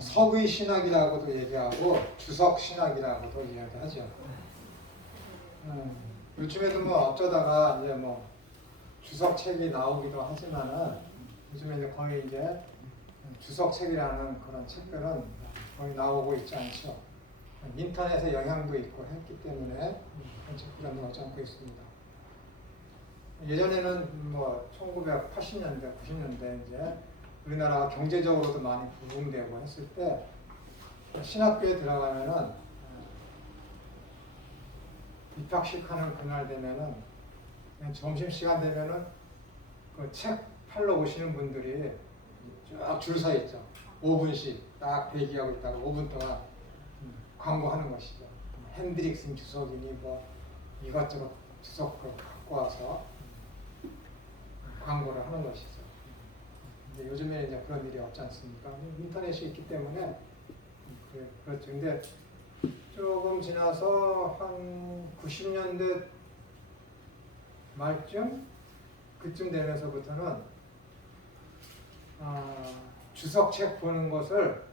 서구의 신학이라고도 얘기하고 주석 신학이라고도 이야기하죠. 요즘에도 뭐 어쩌다가 이제 뭐 주석 책이 나오기도 하지만은 요즘에 거의 이제 주석 책이라는 그런 책들은 거의 나오고 있지 않죠. 인터넷의 영향도 있고 했기 때문에 그런 책들은 나오지 않고 있습니다. 예전에는 뭐 1980년대, 90년대 이제 우리나라가 경제적으로도 많이 부흥되고 했을 때 신학교에 들어가면은 입학식 하는 그날 되면은 그냥 점심시간 되면은 그 책 팔러 오시는 분들이 쭉 줄 서 있죠. 5분씩 딱 대기하고 있다가 5분 동안 광고하는 것이죠. 핸드릭슨 주석이니 뭐 이것저것 주석을 갖고 와서 광고를 하는 것이죠. 근데 요즘에 이제 그런 일이 없지 않습니까? 인터넷이 있기 때문에 그렇죠. 근데 조금 지나서 한 90년대 말쯤 그쯤 되면서부터는 주석책 보는 것을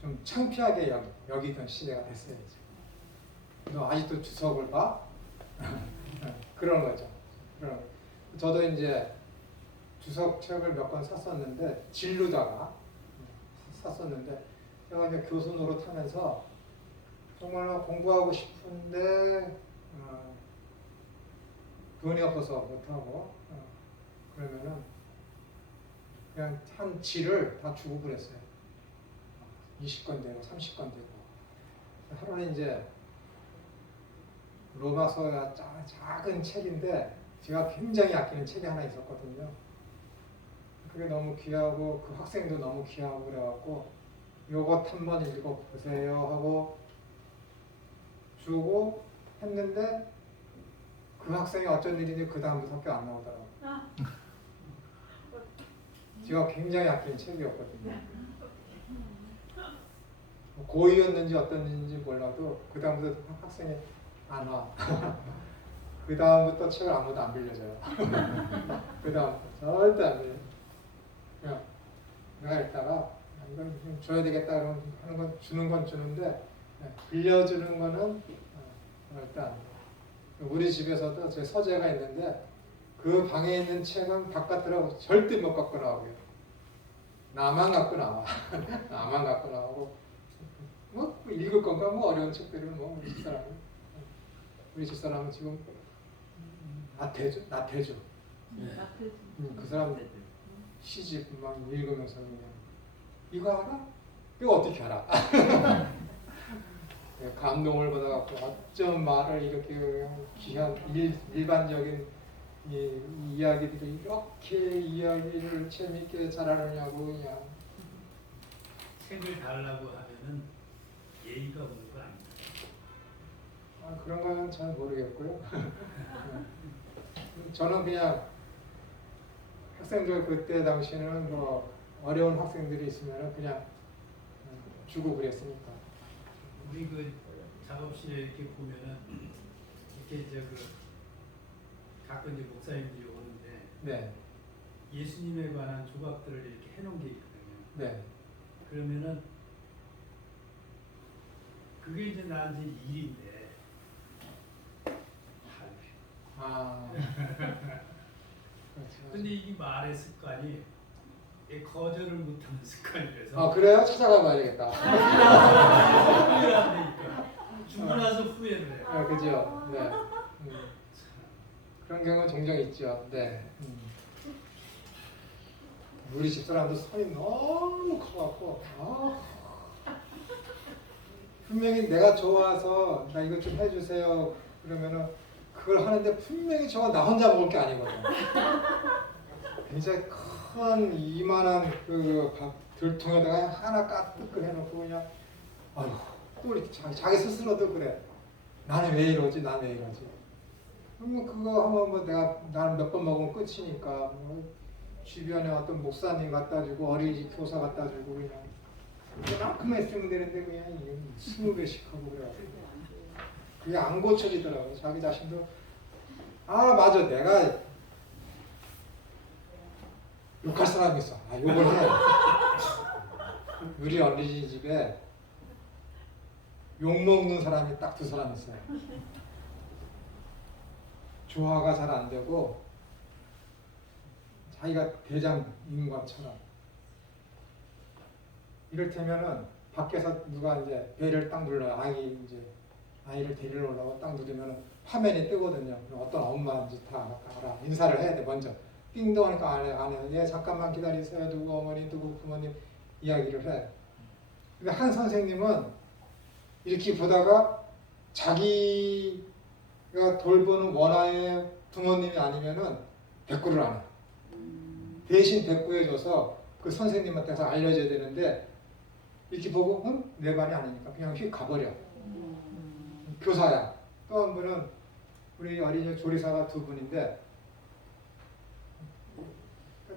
좀 창피하게 여기던 시대가 됐어요. 너 아직도 주석을 봐? 그런 거죠. 저도 이제 주석책을 몇 권 샀었는데 진루다가 샀었는데 제가 이제 교수 노릇하면서 정말 공부하고 싶은데 돈이 없어서 못하고 그러면은 그냥 한 질을 다 주고 그랬어요. 20권 되고 30권 되고 하루는 이제 로마서가 작은 책인데 제가 굉장히 아끼는 책이 하나 있었거든요. 그게 너무 귀하고 그 학생도 너무 귀하고 그래갖고 요것 한번 읽어보세요 하고 주고 했는데 그 학생이 어쩐 일인지 그 다음부터 학교 안 나오더라고요. 제가 굉장히 아끼는 책이었거든요. 고2였는지 어떤지 몰라도 그 다음부터 학생이 안 와. 그 다음부터 책을 아무도 안 빌려줘요. 그 다음부터 절대 안 빌려요. 그냥 내가 읽다가 이건 좀 줘야 되겠다 그러면 하는 건 주는 건 주는데 빌려주는 거는 절대 안 돼요. 우리 집에서도 제 서재가 있는데 그 방에 있는 책은 바깥으로 절대 못 갖고 나오고요. 나만 갖고 나와. 나만 갖고 나오고 뭐 읽을 건가 뭐 어려운 책들은 뭐 우리 집사람은 지금 나태주. 그 사람 시집 막 읽으면서 그냥 이거 알아? 이거 어떻게 알아? 감동을 받아갖고 어쩜 말을 이렇게 귀한 일반적인 이야기들이 이렇게 이야기를 재밌게 잘하느냐고 그냥. 책을 달라고 하면은 예의가 없는 거 아닙니까? 그런 건 잘 모르겠고요. 저는 그냥 학생들 그때 당시에는 뭐 어려운 학생들이 있으면 그냥 주고 그랬으니까. 우리 그 작업실에 이렇게 보면은 이렇게 가끔 이제 목사님들이 오는데 네. 예수님에 관한 조각들을 이렇게 해놓은 게 있거든요. 네. 그러면은 그게 이제 나한테 일인데 그렇죠. 근데 이 말의 습관이 거절을 못하는 습관이라서. 그래요? 찾아가 봐야겠다. 후회를 안 되니까. 주고 나서 후회를 해. 그죠. 네. 그런 경우 종종 있죠. 네. 우리 집사람도 손이 너무 커갖고 분명히 내가 좋아서 나 이거 좀 해주세요 그러면은 그걸 하는데 분명히 저거 나 혼자 먹을 게 아니거든. 굉장히 큰 이만한 그 들통에다가 하나 까뜩 해놓고 그냥 아유 또 우리 자기 스스로도 그래. 나는 왜 이러지? 나는 왜 이러지? 그러면 그거 한번 뭐 나는 몇 번 먹으면 끝이니까 뭐 주변에 어떤 목사님 갖다 주고 어린이집 교사 갖다 주고 그냥 그만큼만 쓰면 되는데 그냥 20배씩 하고 그래가지고 그게 안 고쳐지더라고요. 자기 자신도 맞아 내가 욕할 사람이 있어. 욕을 해. 우리 어린이집에 욕먹는 사람이 딱 두 사람 있어요. 조화가 잘 안 되고 자기가 대장인 것처럼. 이를테면은 밖에서 누가 이제 벨을 딱 눌러요. 아이를 데리러 오려고 딱 누르면 화면이 뜨거든요. 그럼 어떤 엄마인지 다 알아. 인사를 해야 돼 먼저. 띵동 하니까 안 해요. 예, 잠깐만 기다리세요. 누구 어머니 누구 부모님 이야기를 해. 근데 한 선생님은 이렇게 보다가 자기가 돌보는 원아의 부모님이 아니면은 대꾸를 안 해. 대신 대꾸해줘서 그 선생님한테서 알려줘야 되는데 이렇게 보고 내 말이 아니니까 그냥 휙 가버려. 교사야. 또 한 분은 우리 어린이 조리사가 두 분인데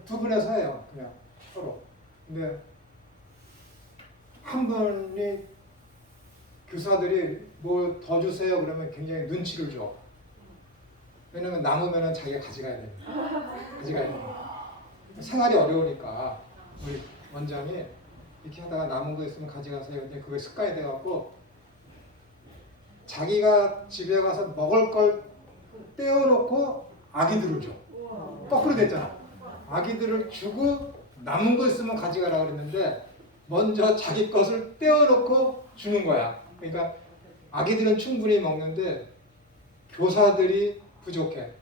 두 분에서 해요. 그냥 서로. 근데 한 분이 교사들이 뭐 더 주세요 그러면 굉장히 눈치를 줘. 왜냐면 남으면 자기가 가져가야 됩니다. 가져가야 됩니다. 생활이 어려우니까 우리 원장이 이렇게 하다가 남은 거 있으면 가져가세요. 근데 그게 습관이 돼갖고 자기가 집에 가서 먹을 걸 떼어놓고 아기들을 줘. 거꾸로 됐잖아. 아기들을 주고 남은 거 있으면 가져가라 그랬는데 먼저 자기 것을 떼어놓고 주는 거야. 그러니까 아기들은 충분히 먹는데 교사들이 부족해.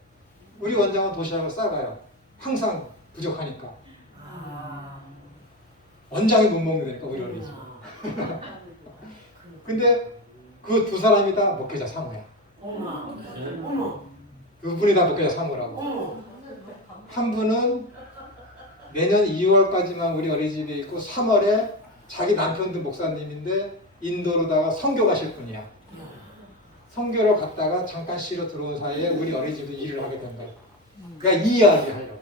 우리 원장은 도시락을 싸가요. 항상 부족하니까. 원장이 못 먹는다니까 우리 어린이집. 근데 그 두 사람이 다 목회자 사모야. 두 분이 다 목회자 사모라고. 한 분은 내년 2월까지만 우리 어린이집에 있고 3월에 자기 남편도 목사님인데 인도로다가 선교 가실 분이야. 선교를 갔다가 잠깐 쉬러 들어온 사이에 우리 어린이집에 일을 하게 된 거야. 그러니까 이 이야기 하려고.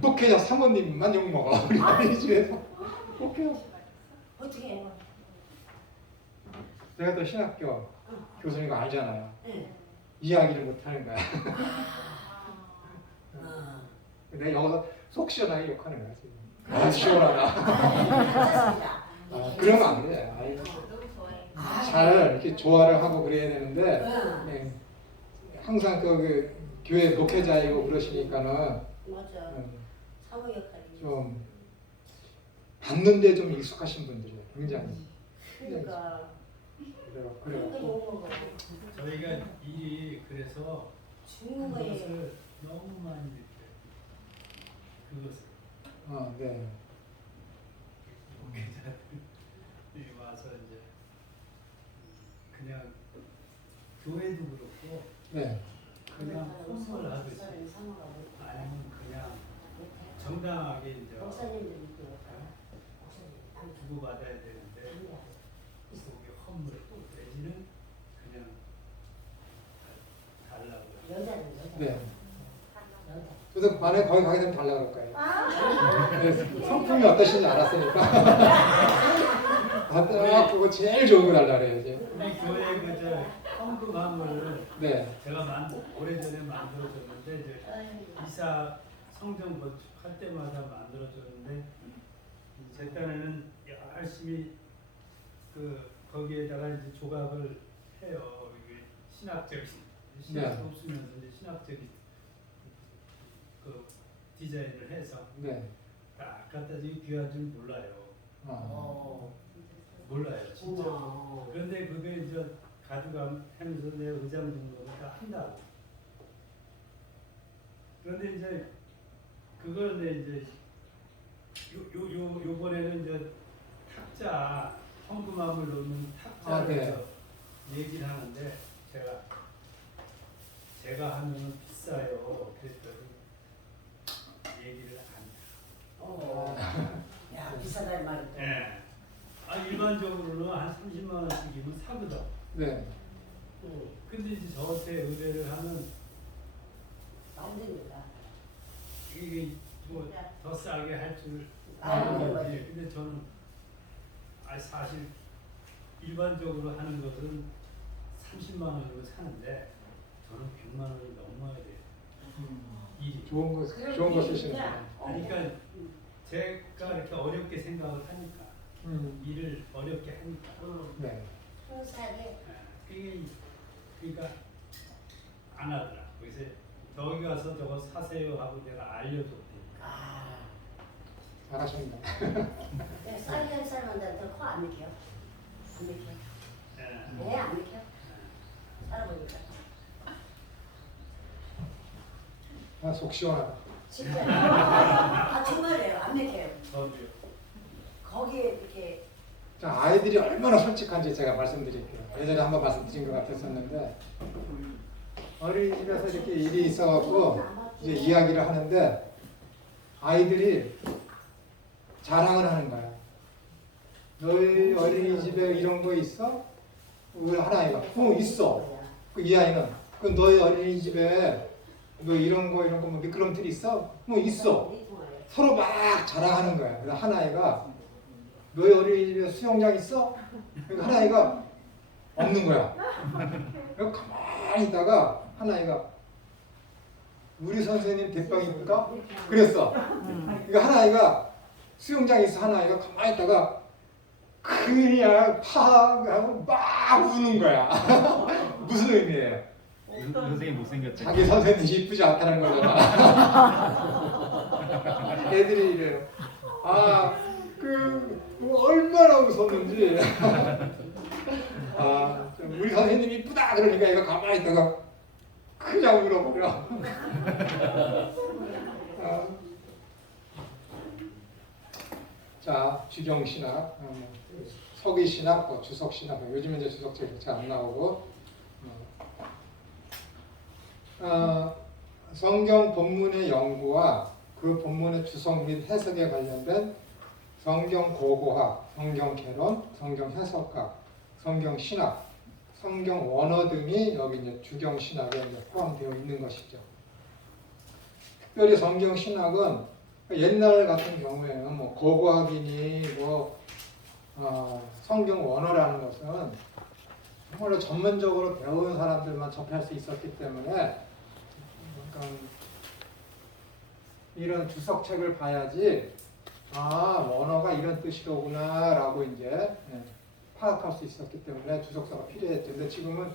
목회자 사모님만 욕먹어. 우리 어린이집에서. 목회자. 어떻게 해요? 내가 또 신학교 교수님 거 알잖아요. 이야기를 못하는 거야. 내가 여기서 속 시원하게 욕하는 거야. 지금. 아, 시원하다. 그러면 안 돼. 잘 이렇게 조화를 하고 그래야 되는데 네. 항상 그 교회 목회자이고 그러시니까는 맞아. 사모 역할이. 좀 받는데 좀 익숙하신 분들이에요. 굉장히. 그러니까. 그래요. 욕먹어. 저희가 일이 그래서 죽는 거예요. 그것을 너무 많이 느껴요. 그것을 네. 목회자들이 와서 이제 그냥 교회도 그렇고 네. 그냥 호소를 하듯이 아니면 그냥 정당하게 이제 주고받아야 되는데 거기 허물 내지는 그냥 달라고. 네. 저도 만약에 거기 가게 되면 달라고 그럴 거예요. 네, 성품이 어떠신지 알았으니까. 아, 그거 제일 좋은 거 달라 그래야지. 우리 교회 그저 헌금함을 네. 제가 오래전에 만들어줬는데 이제 이사 성전 건축할 때마다 만들어줬는데 제 딴에는 열심히 거기에다가 이제 조각을 해요. 이게 신학적인 신학도 없으면서 이제 신학적인 그 디자인을 해서 네. 딱 갖다 주기 귀한 줄 몰라요. 몰라요, 진짜. 그런데 그게 이제 가져가면서 내 의장 등록을 다 한다고. 그런데 이제 그걸 이제 요번에는 이제 탁자 헌금함을 넣는 탁자를 얘기를 하는데 제가 하면은 비싸요. 그랬더니 얘기를 안 해요. 야 비싸다 말이야. 예. 일반적으로는 한 30만 원씩이면 사거든. 네. 근데 이제 저한테 의뢰를 하면 안 됩니다. 이게 뭐 더 싸게 할 줄 알았는데. 근데 저는 사실 일반적으로 하는 것은 30만 원으로 사는데 저는 100만 원을 넘어야 돼요. 일이. 좋은 거 쓰시는 거예요. 그러니까 제가 이렇게 어렵게 생각을 하니까 일을 어렵게 하니까 네. 순수하게. 그게 그러니까 안 하더라. 그래서 저기 가서 저거 사세요 하고 내가 알려줬대. 아, 잘하십니다. 네, 쌀이 한 사람한테 더코안 맥혀. 안 맥혀. 네, 안 맥혀. 살아보니까. 아, 속 시원하다. 진짜. 아, 정말이에요. 안 맥혀요. 저도요. 거기에 이렇게. 자, 아이들이 얼마나 솔직한지 제가 말씀드릴게요. 예전에 한번 말씀드린 것 같았었는데 어린이집에서 이렇게 일이 있어갖고 이제 이야기를 하는데 아이들이 자랑을 하는 거야. 너희 어린이집에 이런 거 있어? 우리 하나이가 있어. 이 아이는 그 너희 어린이집에 뭐 이런 거 뭐 미끄럼틀 있어? 있어. 서로 막 자랑하는 거야. 그래서 하나이가 너희 어린이집에 수영장 있어? 그러니까 하나이가 없는 거야. 그래서 가만히 있다가 하나이가 우리 선생님 대빵입니까? 그랬어. 그러니까 하나이가 수영장 있어. 하나이가 가만히 있다가 그냥 하고 막 우는 거야. 무슨 의미예요? 선생님 못생겼죠? 자기 선생님이 이쁘지 않다는 거잖아. 애들이 이래요. 얼마나 웃었는지. 우리 선생님이 이쁘다 그러니까 얘가 가만히 있다가 그냥 울어버려. 자, 주경신학, 서기신학, 또 주석신학. 요즘은 이제 주석책이 잘 안 나오고. 성경 본문의 연구와 그 본문의 주석 및 해석에 관련된 성경 고고학, 성경 개론, 성경 해석학, 성경 신학, 성경 원어 등이 여기 이제 주경 신학에 이제 포함되어 있는 것이죠. 특별히 성경 신학은 옛날 같은 경우에는 뭐 고고학이니 성경 원어라는 것은 정말로 전문적으로 배운 사람들만 접할 수 있었기 때문에 이런 주석책을 봐야지 원어가 이런 뜻이로구나라고 이제 파악할 수 있었기 때문에 주석서가 필요했죠. 근데 지금은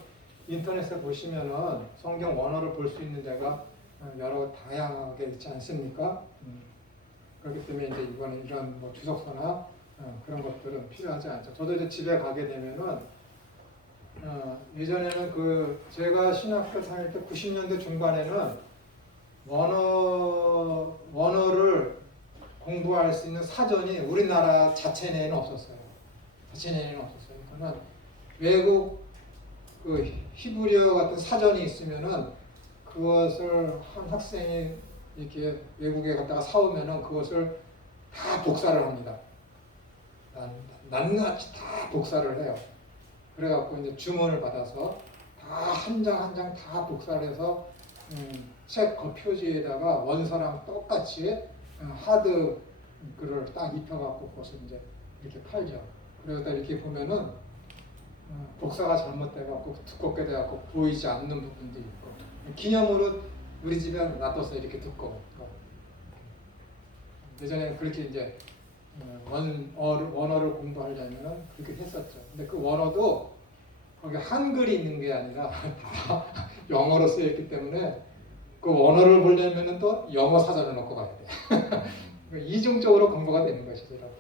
인터넷에 보시면은 성경 원어를 볼 수 있는 데가 여러 다양하게 있지 않습니까? 그렇기 때문에 이제 이번에 이런 뭐 주석서나 그런 것들은 필요하지 않죠. 저도 이제 집에 가게 되면은 예전에는 제가 신학교 다닐 때 90년대 중반에는 원어를 공부할 수 있는 사전이 우리나라 자체 내에는 없었어요. 자체 내에는 없었어요. 그러면 외국 히브리어 같은 사전이 있으면은 그것을 한 학생이 이렇게 외국에 갔다가 사오면은 그것을 다 복사를 합니다. 낱낱이 다 복사를 해요. 그래갖고 이제 주문을 받아서 다 한 장 한 장 다 복사를 해서 책 겉표지에다가 원서랑 똑같이 하드 글을 딱 입혀갖고 그것을 이제 이렇게 팔죠. 그러다 이렇게 보면은 복사가 잘못돼갖고 두껍게 돼갖고 보이지 않는 부분도 있고 기념으로 우리 집에 놔뒀어요. 이렇게 두꺼워. 예전에 그렇게 이제 원어를 공부하려면은 그렇게 했었죠. 근데 그 원어도 거기 한글이 있는 게 아니라 다 영어로 쓰였기 때문에 그 원어를 보려면은 또 영어 사전을 넣고 가야 돼. 이중적으로 공부가 되는 것이죠. 이렇게.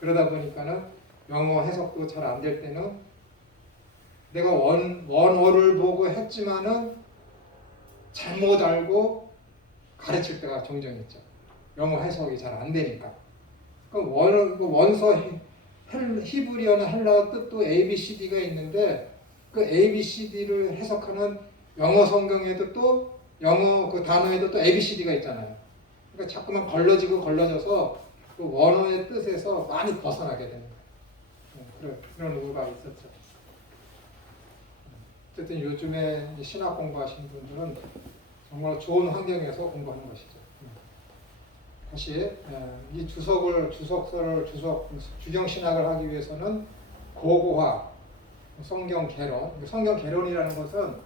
그러다 보니까는 영어 해석도 잘 안 될 때는 내가 원어를 보고 했지만은 잘못 알고 가르칠 때가 종종 있죠. 영어 해석이 잘 안 되니까. 원서 히브리어나 헬라어 뜻도 ABCD가 있는데 그 ABCD를 해석하는 영어 성경에도 또 영어 그 단어에도 또 ABCD가 있잖아요. 그러니까 자꾸만 걸러져서 그 원어의 뜻에서 많이 벗어나게 되는 거예요. 그런 우가 있었죠. 어쨌든 요즘에 신학 공부하시는 분들은 정말 좋은 환경에서 공부하는 것이죠. 다시 이 주경 신학을 하기 위해서는 고고학, 성경 개론. 성경 개론이라는 것은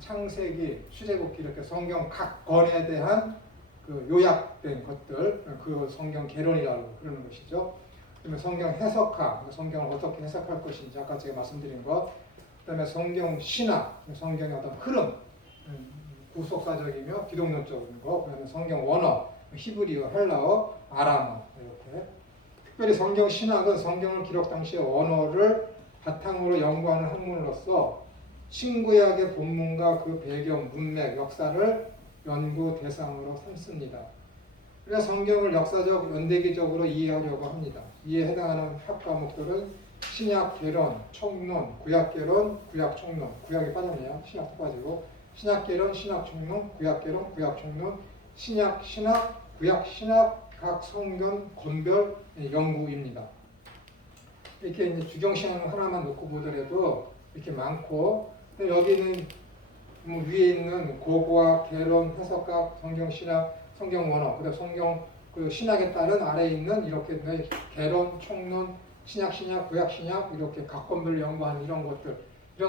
창세기, 출애굽기 이렇게 성경 각 권에 대한 그 요약된 것들, 그 성경 개론이라고 그러는 것이죠. 그다음에 성경 해석학, 성경을 어떻게 해석할 것인지 아까 제가 말씀드린 것. 그다음에 성경 신학, 성경의 어떤 흐름, 구속사적이며 기독론적인 거. 그다음에 성경 원어, 히브리어, 헬라어, 아람어 이렇게. 특별히 성경 신학은 성경을 기록 당시의 언어를 바탕으로 연구하는 학문으로서 신구약의 본문과 그 배경, 문맥, 역사를 연구 대상으로 삼습니다. 그래서 성경을 역사적, 연대기적으로 이해하려고 합니다. 이에 해당하는 학 과목들은 신약 개론, 총론, 구약 개론, 구약 총론, 구약이 빠졌네요. 신약도 빠지고 신약 개론, 신약 총론, 구약 개론, 구약 총론, 신약 신학, 구약 신학, 각 성경 권별 연구입니다. 이렇게 이제 주경신학 하나만 놓고 보더라도 이렇게 많고, 여기는 위에 있는 고고학, 개론, 해석학, 성경 신학, 성경 원어, 그다음 성경 그 신학에 따른 아래에 있는 이렇게 개론, 총론, 신약 신약, 구약 신약 이렇게 각 권별로 연구하는 이런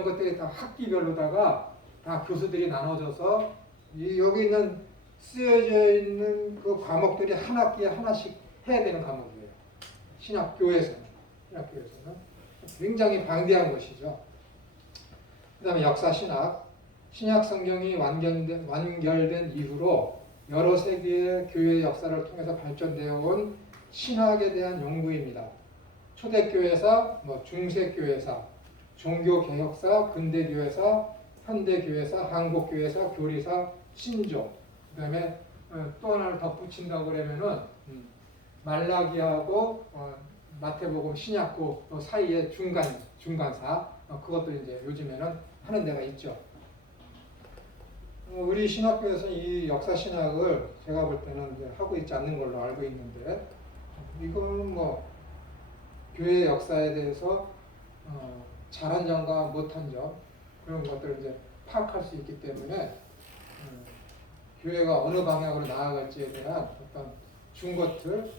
것들이 다 학기별로다가 다 교수들이 나눠져서 여기 있는 쓰여져 있는 그 과목들이 한 학기에 하나씩 해야 되는 과목이에요. 신학교에서는 굉장히 방대한 것이죠. 그다음에 역사 신학, 신약 성경이 완결된 이후로 여러 세기의 교회 역사를 통해서 발전되어 온 신학에 대한 연구입니다. 초대교회사, 중세교회사, 종교개혁사, 근대교회사, 현대교회사, 한국교회사, 교리사, 신조. 그 다음에 또 하나를 덧붙인다고 그러면은 말라기하고 마태복음, 신약고 사이에 중간사, 그것도 이제 요즘에는 하는 데가 있죠. 우리 신학교에서 이 역사 신학을 제가 볼 때는 이제 하고 있지 않는 걸로 알고 있는데, 이거는 교회 역사에 대해서 잘한 점과 못한 점 그런 것들을 이제 파악할 수 있기 때문에 교회가 어느 방향으로 나아갈지에 대한 어떤 준것들,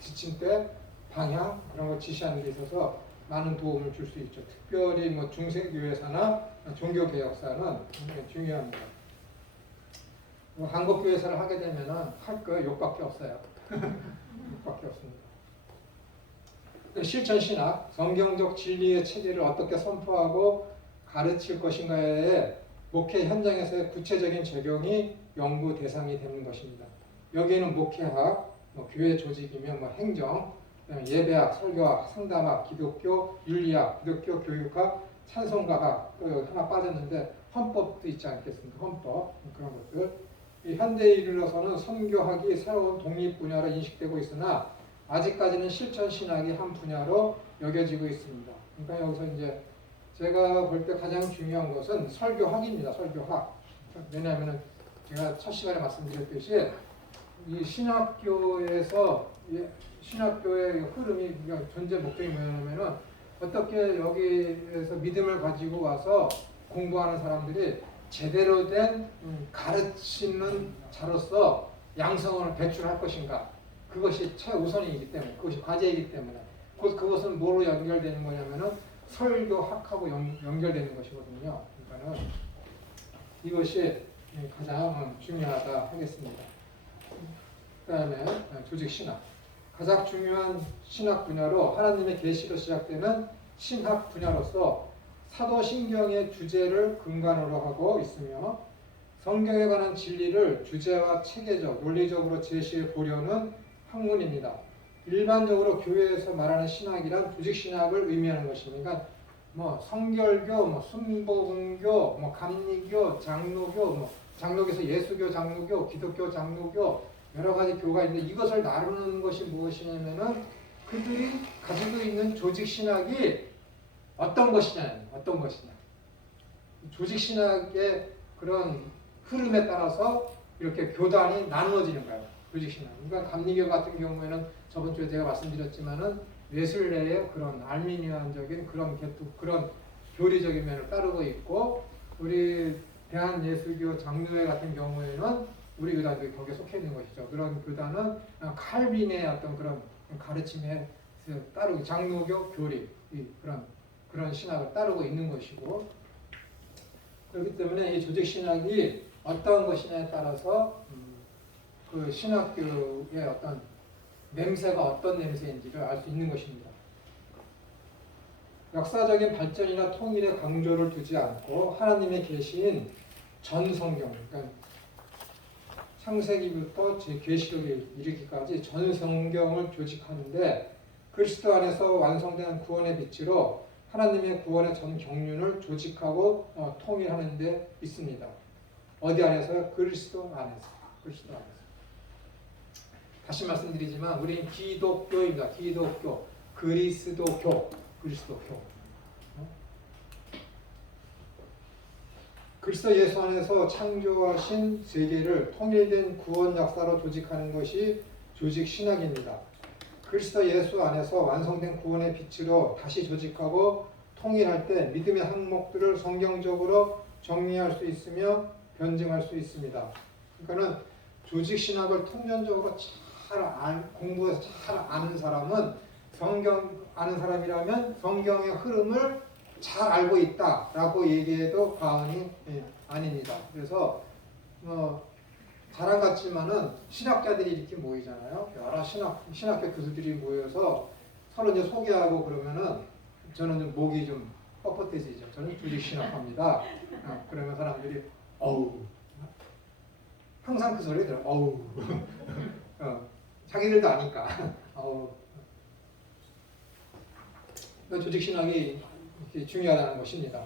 지침대, 방향 그런 걸 지시하는 데 있어서 많은 도움을 줄 수 있죠. 특별히 중세교회사나 종교개혁사는 굉장히 중요합니다. 한국교회사를 하게 되면은 할 거 욕밖에 없어요. 욕밖에 없습니다. 실천신학, 성경적 진리의 체계를 어떻게 선포하고 가르칠 것인가에 목회 현장에서의 구체적인 적용이 연구 대상이 되는 것입니다. 여기에는 목회학, 교회 조직이며 행정, 예배학, 설교학, 상담학, 기독교 윤리학, 기독교 교육학, 찬송가학, 또 하나 빠졌는데 헌법도 있지 않겠습니까? 헌법 그런 것들. 이 현대에 이르러서는 선교학이 새로운 독립 분야로 인식되고 있으나 아직까지는 실천 신학이 한 분야로 여겨지고 있습니다. 그러니까 여기서 이제 제가 볼 때 가장 중요한 것은 설교학입니다. 설교학. 왜냐하면 제가 첫 시간에 말씀드렸듯이 이 신학교에서 신학교의 흐름이 존재 목적이 뭐냐면은 어떻게 여기에서 믿음을 가지고 와서 공부하는 사람들이 제대로 된 가르치는 자로서 양성을 배출할 것인가. 그것이 최우선이기 때문에, 그것이 과제이기 때문에 그것은 뭐로 연결되는 거냐면은 설교학하고 연결되는 것이거든요. 그러니까는 이것이 가장 중요하다 하겠습니다. 그다음에 조직 신학. 가장 중요한 신학 분야로 하나님의 계시로 시작되는 신학 분야로서 사도신경의 주제를 근간으로 하고 있으며 성경에 관한 진리를 주제와 체계적, 논리적으로 제시해 보려는 학문입니다. 일반적으로 교회에서 말하는 신학이란 조직신학을 의미하는 것이니까 성결교, 순복음교, 감리교, 장로교, 장로교에서 예수교, 장로교, 기독교, 장로교 여러 가지 교가 있는데 이것을 나누는 것이 무엇이냐면은 그들이 가지고 있는 조직신학이 어떤 것이냐. 조직신학의 그런 흐름에 따라서 이렇게 교단이 나누어지는 거예요. 조직신학. 그러니까 감리교 같은 경우에는 저번 주에 제가 말씀드렸지만은 웨슬레의 그런 알미니안적인 그런 교리적인 면을 따르고 있고, 우리 대한예수교 장로회 같은 경우에는 우리 교단도 거기에 속해 있는 것이죠. 그런 교단은 칼빈의 어떤 그런 가르침에 따르고 장로교 교리 그런 신학을 따르고 있는 것이고, 그렇기 때문에 이 조직 신학이 어떤 것이냐에 따라서 그 신학교의 어떤 냄새가 어떤 냄새인지를 알 수 있는 것입니다. 역사적인 발전이나 통일에 강조를 두지 않고 하나님의 계시인 전 성경, 그러니까 창세기부터 제 계시록에 이르기까지 전 성경을 조직하는데 그리스도 안에서 완성된 구원의 빛으로 하나님의 구원의 전 경륜을 조직하고 통일하는 데 있습니다. 어디 안에서요? 그리스도 안에서. 그리스도 안에서. 다시 말씀드리지만 우리는 기독교입니다. 기독교, 그리스도교, 그리스도교. 그리스도 예수 안에서 창조하신 세계를 통일된 구원 역사로 조직하는 것이 조직 신학입니다. 그리스도 예수 안에서 완성된 구원의 빛으로 다시 조직하고 통일할 때 믿음의 항목들을 성경적으로 정리할 수 있으며 변증할 수 있습니다. 그러니까는 조직 신학을 통념적으로 공부해서 잘 아는 사람은 성경 아는 사람이라면 성경의 흐름을 잘 알고 있다라고 얘기해도 과언이 아닙니다. 그래서 자랑 같지만은 신학자들이 이렇게 모이잖아요. 여러 신학교 교수들이 모여서 서로 이제 소개하고 그러면은 저는 좀 목이 좀 뻣뻣해지죠. 저는 조직 신학합니다. 그러면 사람들이 어우 항상 그 소리 들어. 어우 자기들도 아니까. 어우 조직 신학이 중요하다는 것입니다.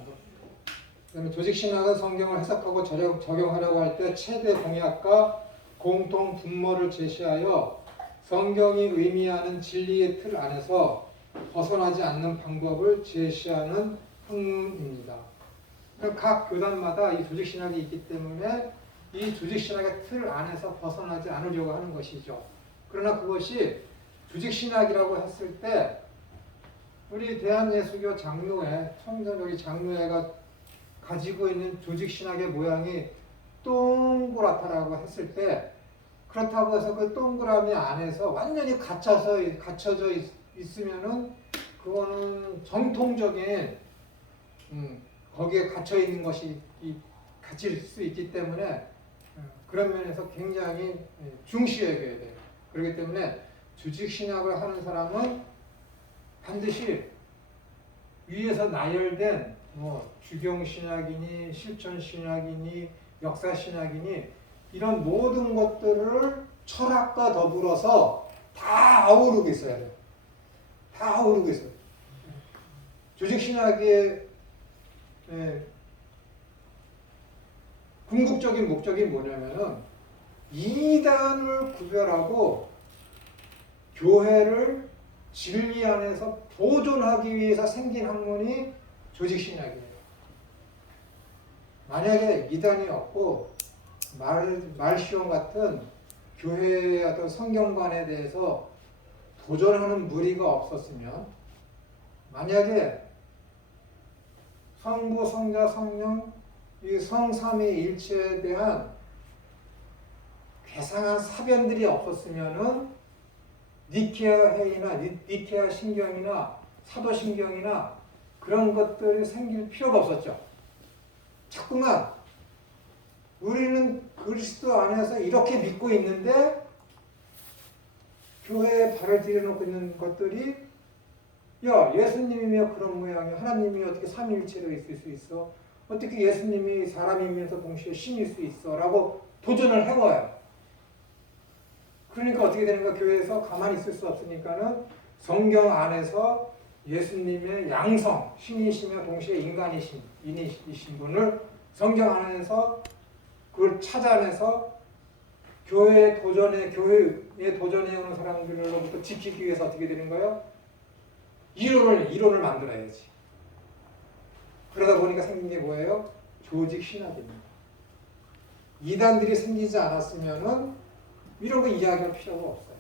그다음에 조직 신학은 성경을 해석하고 적용하려고 할 때 최대 공약과 공통 분모를 제시하여 성경이 의미하는 진리의 틀 안에서 벗어나지 않는 방법을 제시하는 학문입니다. 각 교단마다 이 조직 신학이 있기 때문에 이 조직 신학의 틀 안에서 벗어나지 않으려고 하는 것이죠. 그러나 그것이 조직 신학이라고 했을 때 우리 대한예수교 장로회, 청정교회 장로회가 가지고 있는 조직 신학의 모양이 동그랗다라고 했을 때 그렇다고 해서 그 동그라미 안에서 완전히 갇혀져 있으면은 그거는 정통적인 거기에 갇혀 있는 것이 갇힐 수 있기 때문에 그런 면에서 굉장히 중시해야 돼요. 그렇기 때문에 조직 신학을 하는 사람은 반드시 위에서 나열된 주경 신학이니 실천 신학이니 역사 신학이니 이런 모든 것들을 철학과 더불어서 다 아우르고 있어야 돼요. 다 아우르고 있어요. 조직 신학의 궁극적인 목적이 뭐냐면은 이단을 구별하고 교회를 진리 안에서 보존하기 위해서 생긴 학문이 조직신학이에요. 만약에 이단이 없고 말시온 같은 교회의 어떤 성경관에 대해서 도전하는 무리가 없었으면 만약에 성부, 성자, 성령 이 성삼위일체에 대한 괴상한 사변들이 없었으면은 니케아 회의나 니케아 신경이나 사도신경이나 그런 것들이 생길 필요가 없었죠. 자꾸만 우리는 그리스도 안에서 이렇게 믿고 있는데 교회에 발을 들여놓고 있는 것들이 야 예수님이며 그런 모양이야. 하나님이 어떻게 삼위일체로 있을 수 있어? 어떻게 예수님이 사람이면서 동시에 신일 수 있어? 라고 도전을 해봐요. 그러니까 어떻게 되는가? 교회에서 가만히 있을 수 없으니까는 성경 안에서 예수님의 양성, 신이시며 동시에 인간이신 분을 성경 안에서 그걸 찾아내서 교회에 도전해 오는 사람들로부터 지키기 위해서 어떻게 되는 거예요? 이론을 만들어야지. 그러다 보니까 생긴 게 뭐예요? 조직 신학입니다. 이단들이 생기지 않았으면은 이런 거 이야기할 필요가 없어요.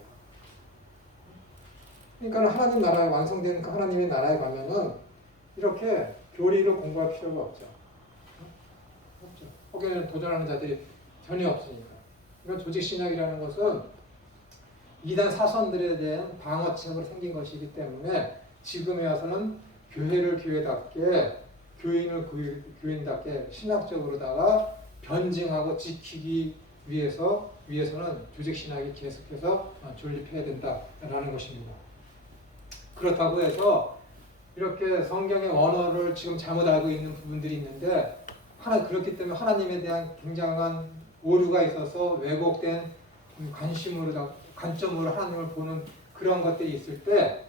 그러니까 하나님 나라에 완성되는 그 하나님의 나라에 가면은 이렇게 교리를 공부할 필요가 없죠. 없죠. 거기에는 도전하는 자들이 전혀 없으니까. 그러니까 조직 신학이라는 것은 이단 사선들에 대한 방어책으로 생긴 것이기 때문에 지금에 와서는 교회를 교회답게 교인을 교인답게 신학적으로다가 변증하고 지키기 위에서는 조직 신학이 계속해서 존립해야 된다라는 것입니다. 그렇다고 해서 이렇게 성경의 언어를 지금 잘못 알고 있는 부분들이 있는데 그렇기 때문에 하나님에 대한 굉장한 오류가 있어서 왜곡된 관점으로 하나님을 보는 그런 것들이 있을 때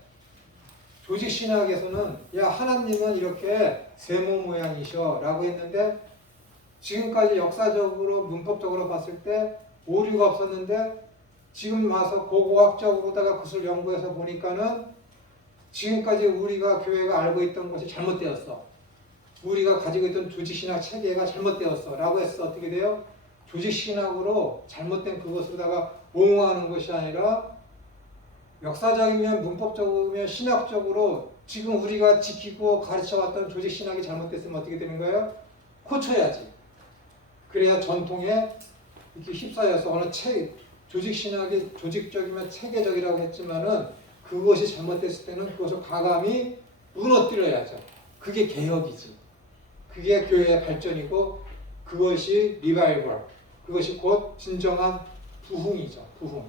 조직 신학에서는 야 하나님은 이렇게 세모 모양이셔 라고 했는데 지금까지 역사적으로 문법적으로 봤을 때 오류가 없었는데 지금 와서 고고학적으로다가 그것을 연구해서 보니까는 지금까지 우리가 교회가 알고 있던 것이 잘못되었어. 우리가 가지고 있던 조직신학 체계가 잘못되었어 라고 해서 어떻게 돼요? 조직신학으로 잘못된 그것으로다가 옹호하는 것이 아니라 역사적이면 문법적이면 신학적으로 지금 우리가 지키고 가르쳐왔던 조직신학이 잘못됐으면 어떻게 되는 거예요? 고쳐야지. 그래야 전통에 이렇게 휩싸여서 어느 조직신학이 조직적이면 체계적이라고 했지만은 그것이 잘못됐을 때는 그것을 과감히 무너뜨려야죠. 그게 개혁이지. 그게 교회의 발전이고 그것이 리바이벌. 그것이 곧 진정한 부흥이죠. 부흥.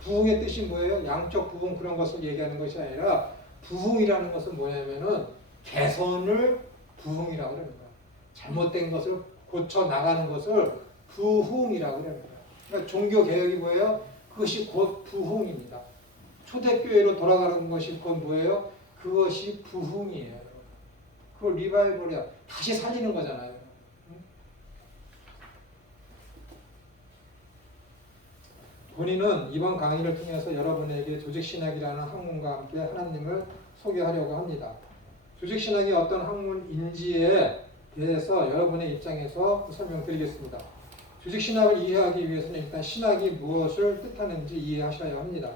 부흥의 뜻이 뭐예요? 양적 부흥 그런 것을 얘기하는 것이 아니라 부흥이라는 것은 뭐냐면은 개선을 부흥이라고 그러는 거예요. 잘못된 것을 고쳐 나가는 것을 부흥이라고 합니다. 그러니까 종교 개혁이 뭐예요? 그것이 곧 부흥입니다. 초대교회로 돌아가는 것이 곧 뭐예요? 그것이 부흥이에요. 그걸 리바이벌이야. 다시 살리는 거잖아요. 본인은 이번 강의를 통해서 여러분에게 조직신학이라는 학문과 함께 하나님을 소개하려고 합니다. 조직신학이 어떤 학문인지에 대해서 여러분의 입장에서 설명드리겠습니다. 조직신학을 이해하기 위해서는 일단 신학이 무엇을 뜻하는지 이해하셔야 합니다.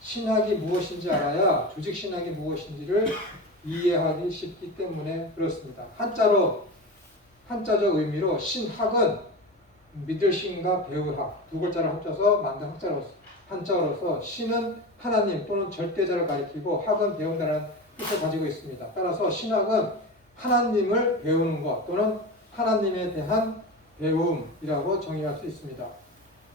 신학이 무엇인지 알아야 조직신학이 무엇인지를 이해하기 쉽기 때문에 그렇습니다. 한자적 의미로 신학은 믿을 신과 배울 학 두 글자를 합쳐서 만든 한자어로서 신은 하나님 또는 절대자를 가리키고 학은 배운다는 뜻을 가지고 있습니다. 따라서 신학은 하나님을 배우는 것 또는 하나님에 대한 배움이라고 정의할 수 있습니다.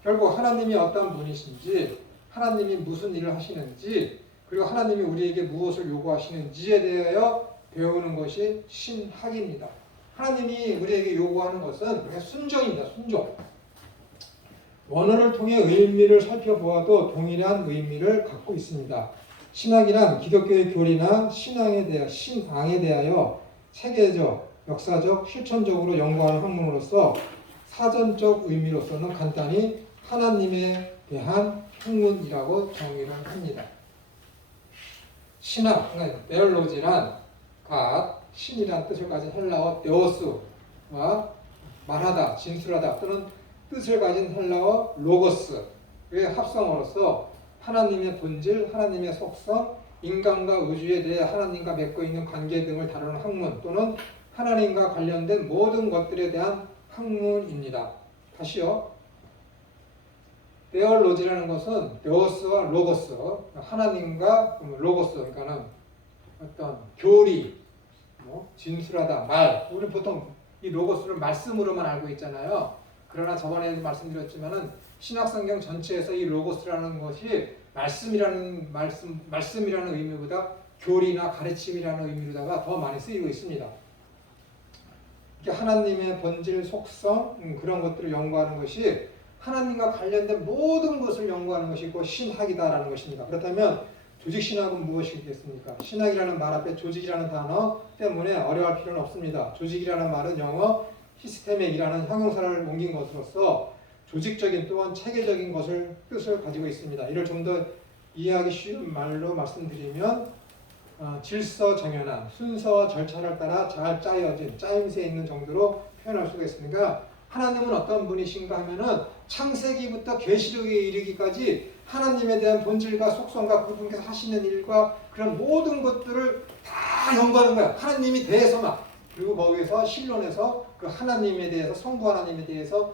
결국 하나님이 어떤 분이신지 하나님이 무슨 일을 하시는지 그리고 하나님이 우리에게 무엇을 요구하시는지에 대하여 배우는 것이 신학입니다. 하나님이 우리에게 요구하는 것은 그냥 순종입니다. 순종. 원어를 통해 의미를 살펴보아도 동일한 의미를 갖고 있습니다. 신학이란 기독교의 교리나 신앙에 대하여 체계적, 역사적, 실천적으로 연구하는 학문으로서 사전적 의미로서는 간단히 하나님에 대한 학문이라고 정의를 합니다. 신학, 네올로지란 각, 신이란 뜻을 가진 헬라어 데오스와 말하다, 진술하다 또는 뜻을 가진 헬라어 로고스의 합성어로서 하나님의 본질, 하나님의 속성, 인간과 우주에 대해 하나님과 맺고 있는 관계 등을 다루는 학문 또는 하나님과 관련된 모든 것들에 대한 학문입니다. 다시요. 데올로지라는 것은 데오스와 로고스, 하나님과 로고스, 그러니까는 어떤 교리, 진술하다, 말. 우리 보통 이 로고스를 말씀으로만 알고 있잖아요. 그러나 저번에도 말씀드렸지만은 신약성경 전체에서 이 로고스라는 것이 말씀이라는 의미보다 교리나 가르침이라는 의미로다가 더 많이 쓰이고 있습니다. 하나님의 본질, 속성 그런 것들을 연구하는 것이 하나님과 관련된 모든 것을 연구하는 것이 곧 신학이다라는 것입니다. 그렇다면 조직신학은 무엇이겠습니까? 신학이라는 말 앞에 조직이라는 단어 때문에 어려워할 필요는 없습니다. 조직이라는 말은 영어 시스템액이라는 형용사를 옮긴 것으로서 조직적인 또한 체계적인 뜻을 가지고 있습니다. 이를 좀 더 이해하기 쉬운 말로 말씀드리면 질서정연한 순서와 절차를 따라 잘 짜여진 짜임새 있는 정도로 표현할 수가 있습니다. 하나님은 어떤 분이신가 하면은 창세기부터 계시록에 이르기까지 하나님에 대한 본질과 속성과 그분께서 하시는 일과 그런 모든 것들을 다 연구하는 거야. 하나님이 대해서만. 그리고 거기에서 신론에서 그 하나님에 대해서 성부 하나님에 대해서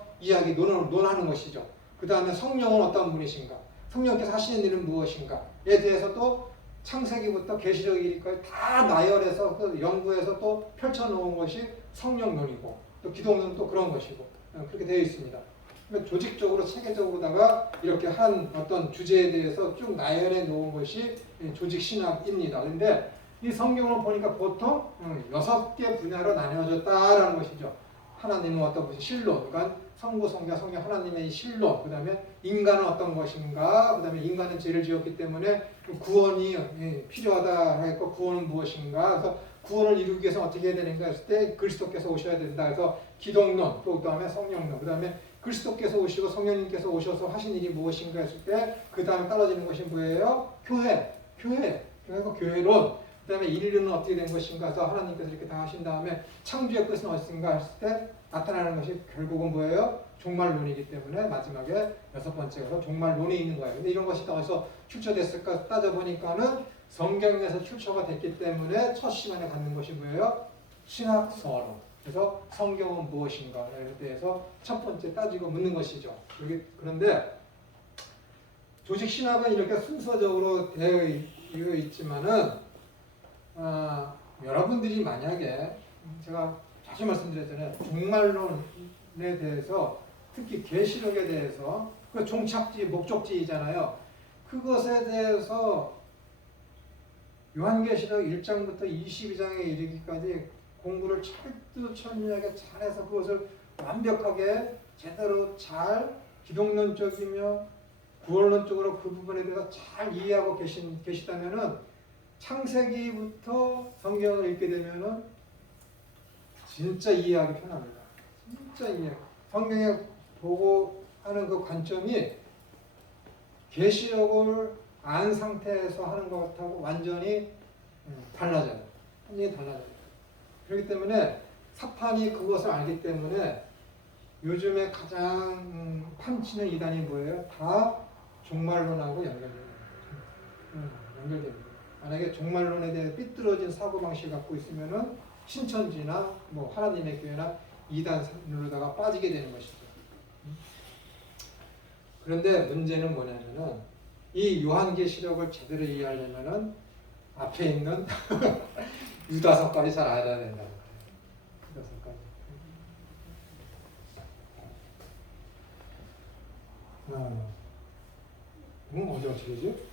논하는 것이죠. 그 다음에 성령은 어떤 분이신가, 성령께서 하시는 일은 무엇인가에 대해서 또 창세기부터 계시록에 이르기까지 다 나열해서 또 연구해서 또 펼쳐놓은 것이 성령론이고 또 기독론은 또 그런 것이고 그렇게 되어 있습니다. 그러니까 조직적으로 체계적으로다가 이렇게 한 어떤 주제에 대해서 쭉 나열해 놓은 것이 조직 신학입니다. 그런데 이 성경을 보니까 보통 6개 분야로 나뉘어졌다라는 것이죠. 하나님은 어떤 것이 신론, 그러니까 성부, 성자, 성령 하나님의 신론, 그 다음에 인간은 어떤 것인가, 그 다음에 인간은 죄를 지었기 때문에 구원이 필요하다 했고 구원은 무엇인가, 그래서 구원을 이루기 위해서 어떻게 해야 되는가 했을 때 그리스도께서 오셔야 된다. 그래서 기독론, 또 그다음에 성령론, 그다음에 그리스도께서 오시고 성령님께서 오셔서 하신 일이 무엇인가 했을 때 그 다음에 떨어지는 것이 뭐예요? 교회가 교회론. 그 다음에 인류는 어떻게 된 것인가 해서 하나님께서 이렇게 다 하신 다음에 창조의 끝은 어디인가 했을 때 나타나는 것이 결국은 뭐예요? 종말론이기 때문에 마지막에 6번째가 종말론이 있는 거예요. 근데 이런 것이 어디서 출처됐을까 따져보니까는 성경에서 출처가 됐기 때문에 첫 시간에 갖는 것이 뭐예요? 신학서론. 그래서 성경은 무엇인가에 대해서 첫 번째 따지고 묻는 것이죠. 그런데 조직 신학은 이렇게 순서적으로 되어 있지만은 여러분들이 만약에 제가 자주 말씀드렸잖아요. 종말론에 대해서 특히 계시록에 대해서 그 종착지, 목적지이잖아요. 그것에 대해서 요한계시록 1장부터 22장에 이르기까지 공부를 철두철미하게 잘해서 그것을 완벽하게 제대로 잘 기독론적이며 구원론적으로 그 부분에 대해서 잘 이해하고 계시다면은 창세기부터 성경을 읽게 되면은 진짜 이해하기 편합니다. 진짜 이해. 성경에 보고 하는 그 관점이 계시록을 안 상태에서 하는 것하고 완전히 달라져요. 완전히 달라져요. 그렇기 때문에 사탄이 그것을 알기 때문에 요즘에 가장 판치는 이단이 뭐예요? 다 종말론하고 연결됩니다. 만약에 종말론에 대해 삐뚤어진 사고방식을 갖고 있으면은 신천지나 뭐 하나님의 교회나 이단으로다가 빠지게 되는 것이죠. 그런데 문제는 뭐냐면은 이 요한계시록을 제대로 이해하려면은 앞에 있는 유다서까지 잘 알아야 된다는 거예요. 유다서까지. 어디 어떻게지?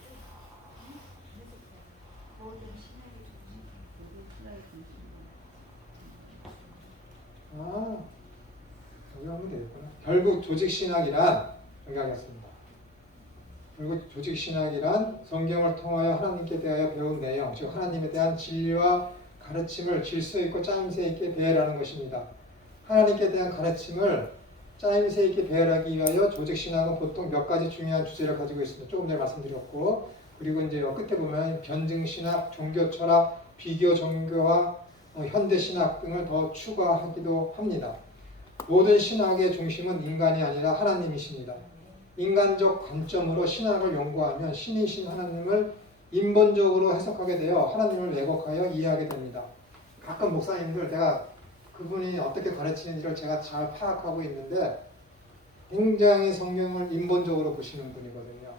여기 하면 되겠구나. 결국 조직신학이란 여기 하겠습니다. 결국 조직신학이란 성경을 통하여 하나님께 대하여 배운 내용, 즉 하나님에 대한 진리와 가르침을 질서 있고 짜임새 있게 배열하는 것입니다. 하나님께 대한 가르침을 짜임새 있게 배열하기 위하여 조직신학은 보통 몇 가지 중요한 주제를 가지고 있습니다. 조금 전에 말씀드렸고, 그리고 이제 끝에 보면 변증신학, 종교철학, 비교 종교와 현대신학 등을 더 추가하기도 합니다. 모든 신학의 중심은 인간이 아니라 하나님이십니다. 인간적 관점으로 신학을 연구하면 신이신 하나님을 인본적으로 해석하게 되어 하나님을 왜곡하여 이해하게 됩니다. 가끔 목사님들 제가 그분이 어떻게 가르치는지를 제가 잘 파악하고 있는데 굉장히 성경을 인본적으로 보시는 분이거든요.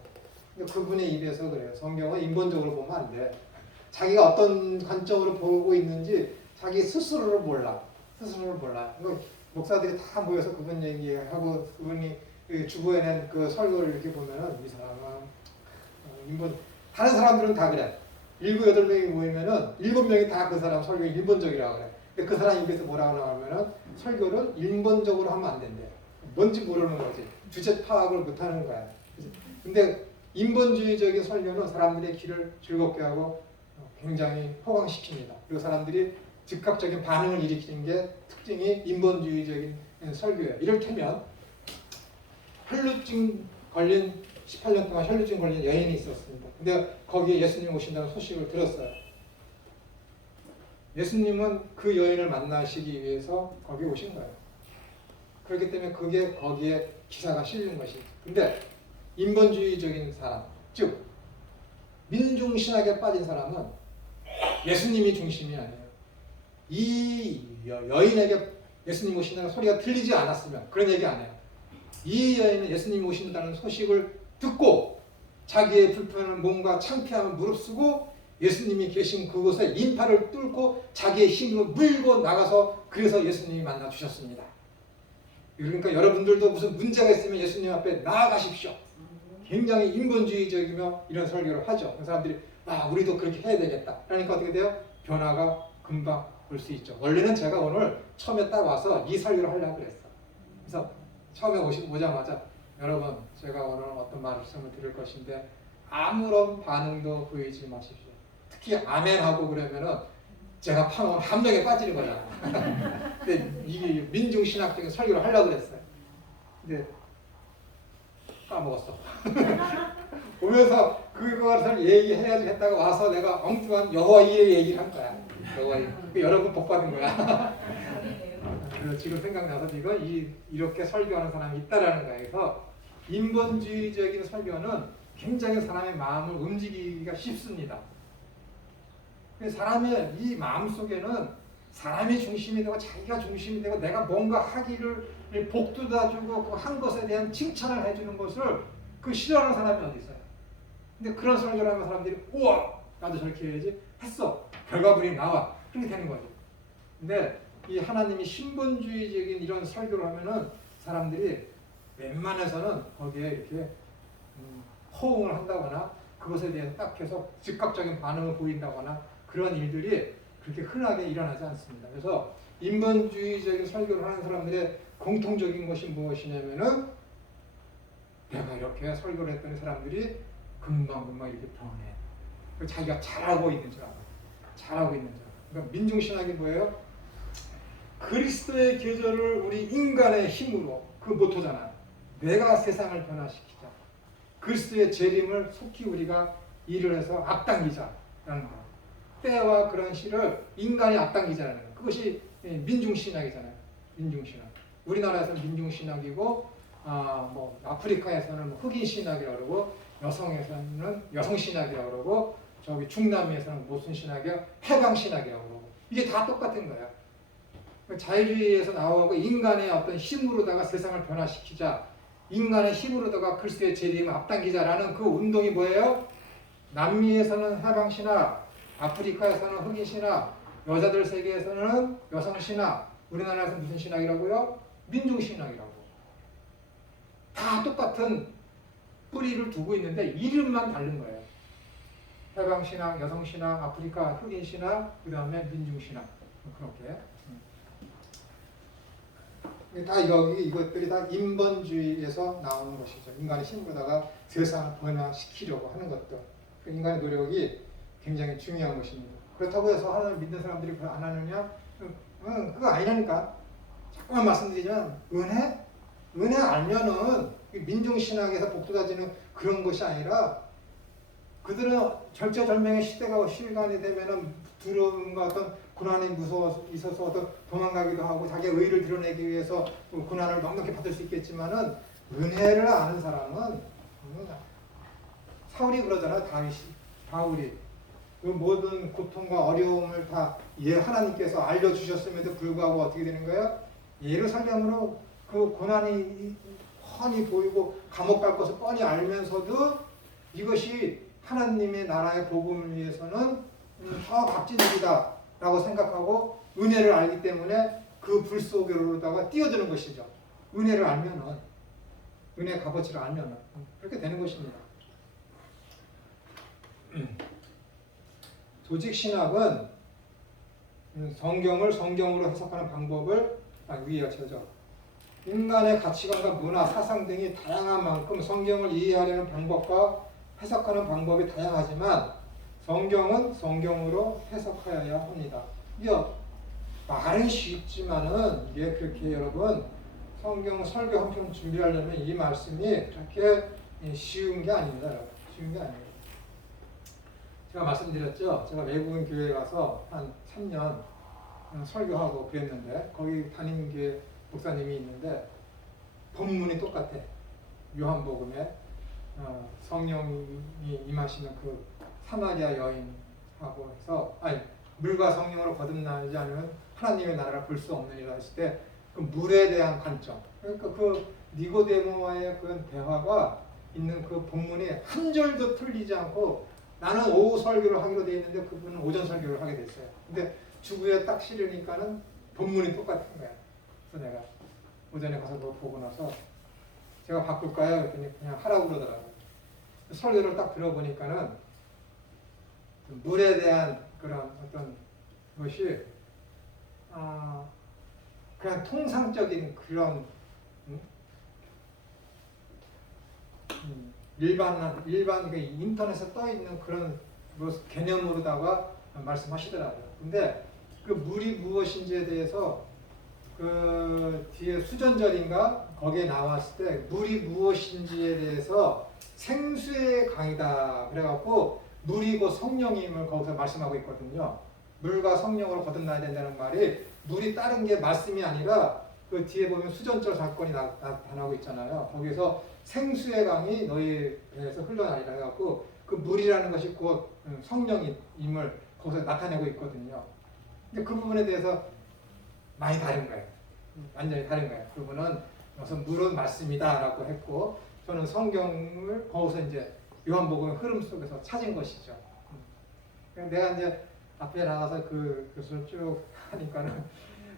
그분의 입에서 그래요. 성경을 인본적으로 보면 안 돼. 자기가 어떤 관점으로 보고 있는지 자기 스스로를 몰라. 목사들이 다 모여서 그분 얘기하고 그분이 주보에 낸 그 설교를 이렇게 보면은 이 사람은 인본, 다른 사람들은 다 그래. 7, 8명이 모이면은 7명이 다 그 사람 설교 일본적이라고 그래. 근데 그 사람 입에서 뭐라고 나오면은 설교를 인본적으로 하면 안 된대. 뭔지 모르는 거지. 주제 파악을 못 하는 거야. 근데 인본주의적인 설교는 사람들의 귀를 즐겁게 하고 굉장히 호강시킵니다. 그리고 사람들이 즉각적인 반응을 일으키는 게 특징이 인본주의적인 설교예요. 이를테면 혈루증 걸린 18년 동안 혈루증 걸린 여인이 있었습니다. 근데 거기에 예수님 오신다는 소식을 들었어요. 예수님은 그 여인을 만나시기 위해서 거기 오신 거예요. 그렇기 때문에 그게 거기에 기사가 실린 것이죠. 근데 인본주의적인 사람, 즉 민중신학에 빠진 사람은 예수님이 중심이 아니에요. 이 여인에게 예수님 오신다는 소리가 들리지 않았으면 그런 얘기 안 해요. 이 여인은 예수님 오신다는 소식을 듣고 자기의 불편한 몸과 창피함을 무릅쓰고 예수님이 계신 그곳에 인파를 뚫고 자기의 힘으로 물고 나가서 그래서 예수님이 만나 주셨습니다. 그러니까 여러분들도 무슨 문제가 있으면 예수님 앞에 나아가십시오. 굉장히 인본주의적이며 이런 설교를 하죠. 그 사람들이 우리도 그렇게 해야 되겠다. 그러니까 어떻게 돼요? 변화가 금방 올 수 있죠. 원래는 제가 오늘 처음에 딱 와서 이 설교를 하려고 그랬어. 그래서 처음에 오자마자 여러분 제가 오늘 어떤 말씀을 드릴 것인데 아무런 반응도 보이지 마십시오. 특히 아멘 하고 그러면은 제가 함정에 빠지는 거야. 근데 이게 민중신학적인 설교를 하려고 그랬어요. 근데 까먹었어. 오면서 그것을 얘기해야지 했다가 와서 내가 엉뚱한 여호와 이의 얘기를 한 거야. 여호와 이. 여러분 복 받은 거야. 그래서 지금 생각나서 지금 이렇게 설교하는 사람이 있다라는 거예요. 그래서 인본주의적인 설교는 굉장히 사람의 마음을 움직이기가 쉽습니다. 사람의 이 마음 속에는 사람이 중심이 되고 자기가 중심이 되고 내가 뭔가 하기를 복돋아주고 그 한 것에 대한 칭찬을 해주는 것을 그 싫어하는 사람이 어디 있어요? 근데 그런 설교를 하면 사람들이 우와 나도 저렇게 해야지 했어. 결과물이 나와. 그렇게 되는 거죠. 근데 이 하나님이 신본주의적인 이런 설교를 하면은 사람들이 웬만해서는 거기에 이렇게 호응을 한다거나 그것에 대해서 딱 해서 즉각적인 반응을 보인다거나 그런 일들이 그렇게 흔하게 일어나지 않습니다. 그래서 인본주의적인 설교를 하는 사람들의 공통적인 것이 무엇이냐면은 내가 이렇게 설교를 했더니 사람들이 금방금방 이렇게 변해. 자기가 잘하고 있는 줄 알아. 잘하고 있는 줄 알아. 그러니까 민중신학이 뭐예요? 그리스도의 계절을 우리 인간의 힘으로 그 모토잖아. 내가 세상을 변화시키자. 그리스도의 재림을 속히 우리가 일을 해서 앞당기자라는 거. 때와 그런 시를 인간이 앞당기자라는 거. 그것이 민중신학이잖아요. 민중신학. 우리나라에서는 민중신학이고 뭐 아프리카에서는 뭐 흑인신학이라고 그러고 여성에서는 여성신학이라고 그러고 저기 중남미에서는 무슨 신학이야? 해방신학이라고 그러고 이게 다 똑같은 거야. 자유주의에서 나오고 인간의 어떤 힘으로다가 세상을 변화시키자. 인간의 힘으로다가 그리스도의 재림을 앞당기자라는 그 운동이 뭐예요? 남미에서는 해방신학, 아프리카에서는 흑인신학, 여자들 세계에서는 여성신학, 우리나라에서는 무슨 신학이라고요? 민중신학이라고. 다 똑같은 뿌리를 두고 있는데 이름만 다른 거예요. 해방신학, 여성신학, 아프리카 흑인신학, 그 다음에 민중신학. 그렇게. 다 이것들이 다 인본주의에서 나오는 것이죠. 인간의 힘으로다가 세상을 변화시키려고 하는 것들. 그 인간의 노력이 굉장히 중요한 것입니다. 그렇다고 해서 하나님을 믿는 사람들이 그걸 안 하느냐? 그거 아니라니까. 자꾸만 말씀드리지만 은혜 알면은 민중신학에서 복돋아지는 그런 것이 아니라 그들은 절제절명의 시간이 되면은 두려움과 어떤 고난이 무서워서 있어서 어떤 도망가기도 하고 자기의 의를 드러내기 위해서 고난을 넉넉히 받을 수 있겠지만은 은혜를 아는 사람은 사울이 그러잖아. 바울이 그 모든 고통과 어려움을 다 하나님께서 알려주셨음에도 불구하고 어떻게 되는 거예요? 예루살렘으로 그 고난이 훤히 보이고 감옥 갈 것을 뻔히 알면서도 이것이 하나님의 나라의 복음을 위해서는 더 값진 일이다 라고 생각하고 은혜를 알기 때문에 그 불 속으로다가 뛰어드는 것이죠. 은혜를 알면은 은혜의 값어치를 알면은 그렇게 되는 것입니다. 조직신학은 성경을 성경으로 해석하는 방법을 위에 쳐져. 인간의 가치관과 문화, 사상 등이 다양한 만큼 성경을 이해하려는 방법과 해석하는 방법이 다양하지만 성경은 성경으로 해석하여야 합니다. 이게 말은 쉽지만은 이게 그렇게 여러분 성경 설교 한 편 준비하려면 이 말씀이 그렇게 쉬운 게 아닙니다. 여러분. 쉬운 게 아니에요. 제가 말씀드렸죠. 제가 외국인 교회에 가서 한 3년 설교하고 그랬는데 거기 담임 교회 목사님이 있는데 본문이 똑같아. 요한복음에 성령이 임하시는 그 사마리아 여인하고 해서 물과 성령으로 거듭나지 않으면 하나님의 나라를 볼 수 없느니라 했을 때 그 물에 대한 관점. 그러니까 그 니고데모와의 그 대화가 있는 그 본문이 한 절도 틀리지 않고 나는 오후 설교를 하기로 돼 있는데 그분은 오전 설교를 하게 됐어요. 근데 주부에 딱 실으니까는 본문이 똑같은 거야. 그래서 내가 오전에 가서 그거 보고 나서 제가 바꿀까요? 그랬더니 그냥 하라고 그러더라고요. 설교를 딱 들어보니까는 물에 대한 그런 어떤 것이 그냥 통상적인 그런 일반 그 인터넷에 떠 있는 그런 개념으로다가 말씀하시더라고요. 근데 그 물이 무엇인지에 대해서 그 뒤에 수전절인가 거기에 나왔을 때 물이 무엇인지에 대해서 생수의 강이다 그래갖고 물이 곧 성령임을 거기서 말씀하고 있거든요. 물과 성령으로 거듭나야 된다는 말이 물이 다른 게 말씀이 아니라 그 뒤에 보면 수전절 사건이 나타나고 있잖아요. 거기서 생수의 강이 너희 배에서 흘러나리라 해갖고 그 물이라는 것이 곧 성령임을 거기서 나타내고 있거든요. 근데 그 부분에 대해서 많이 다른 거예요. 완전히 다른 거예요. 그분은 우선 물은 말씀이다라고 했고 저는 성경을 거기서 이제 요한복음 흐름 속에서 찾은 것이죠. 내가 이제 앞에 나가서 그 교수를 쭉 하니까는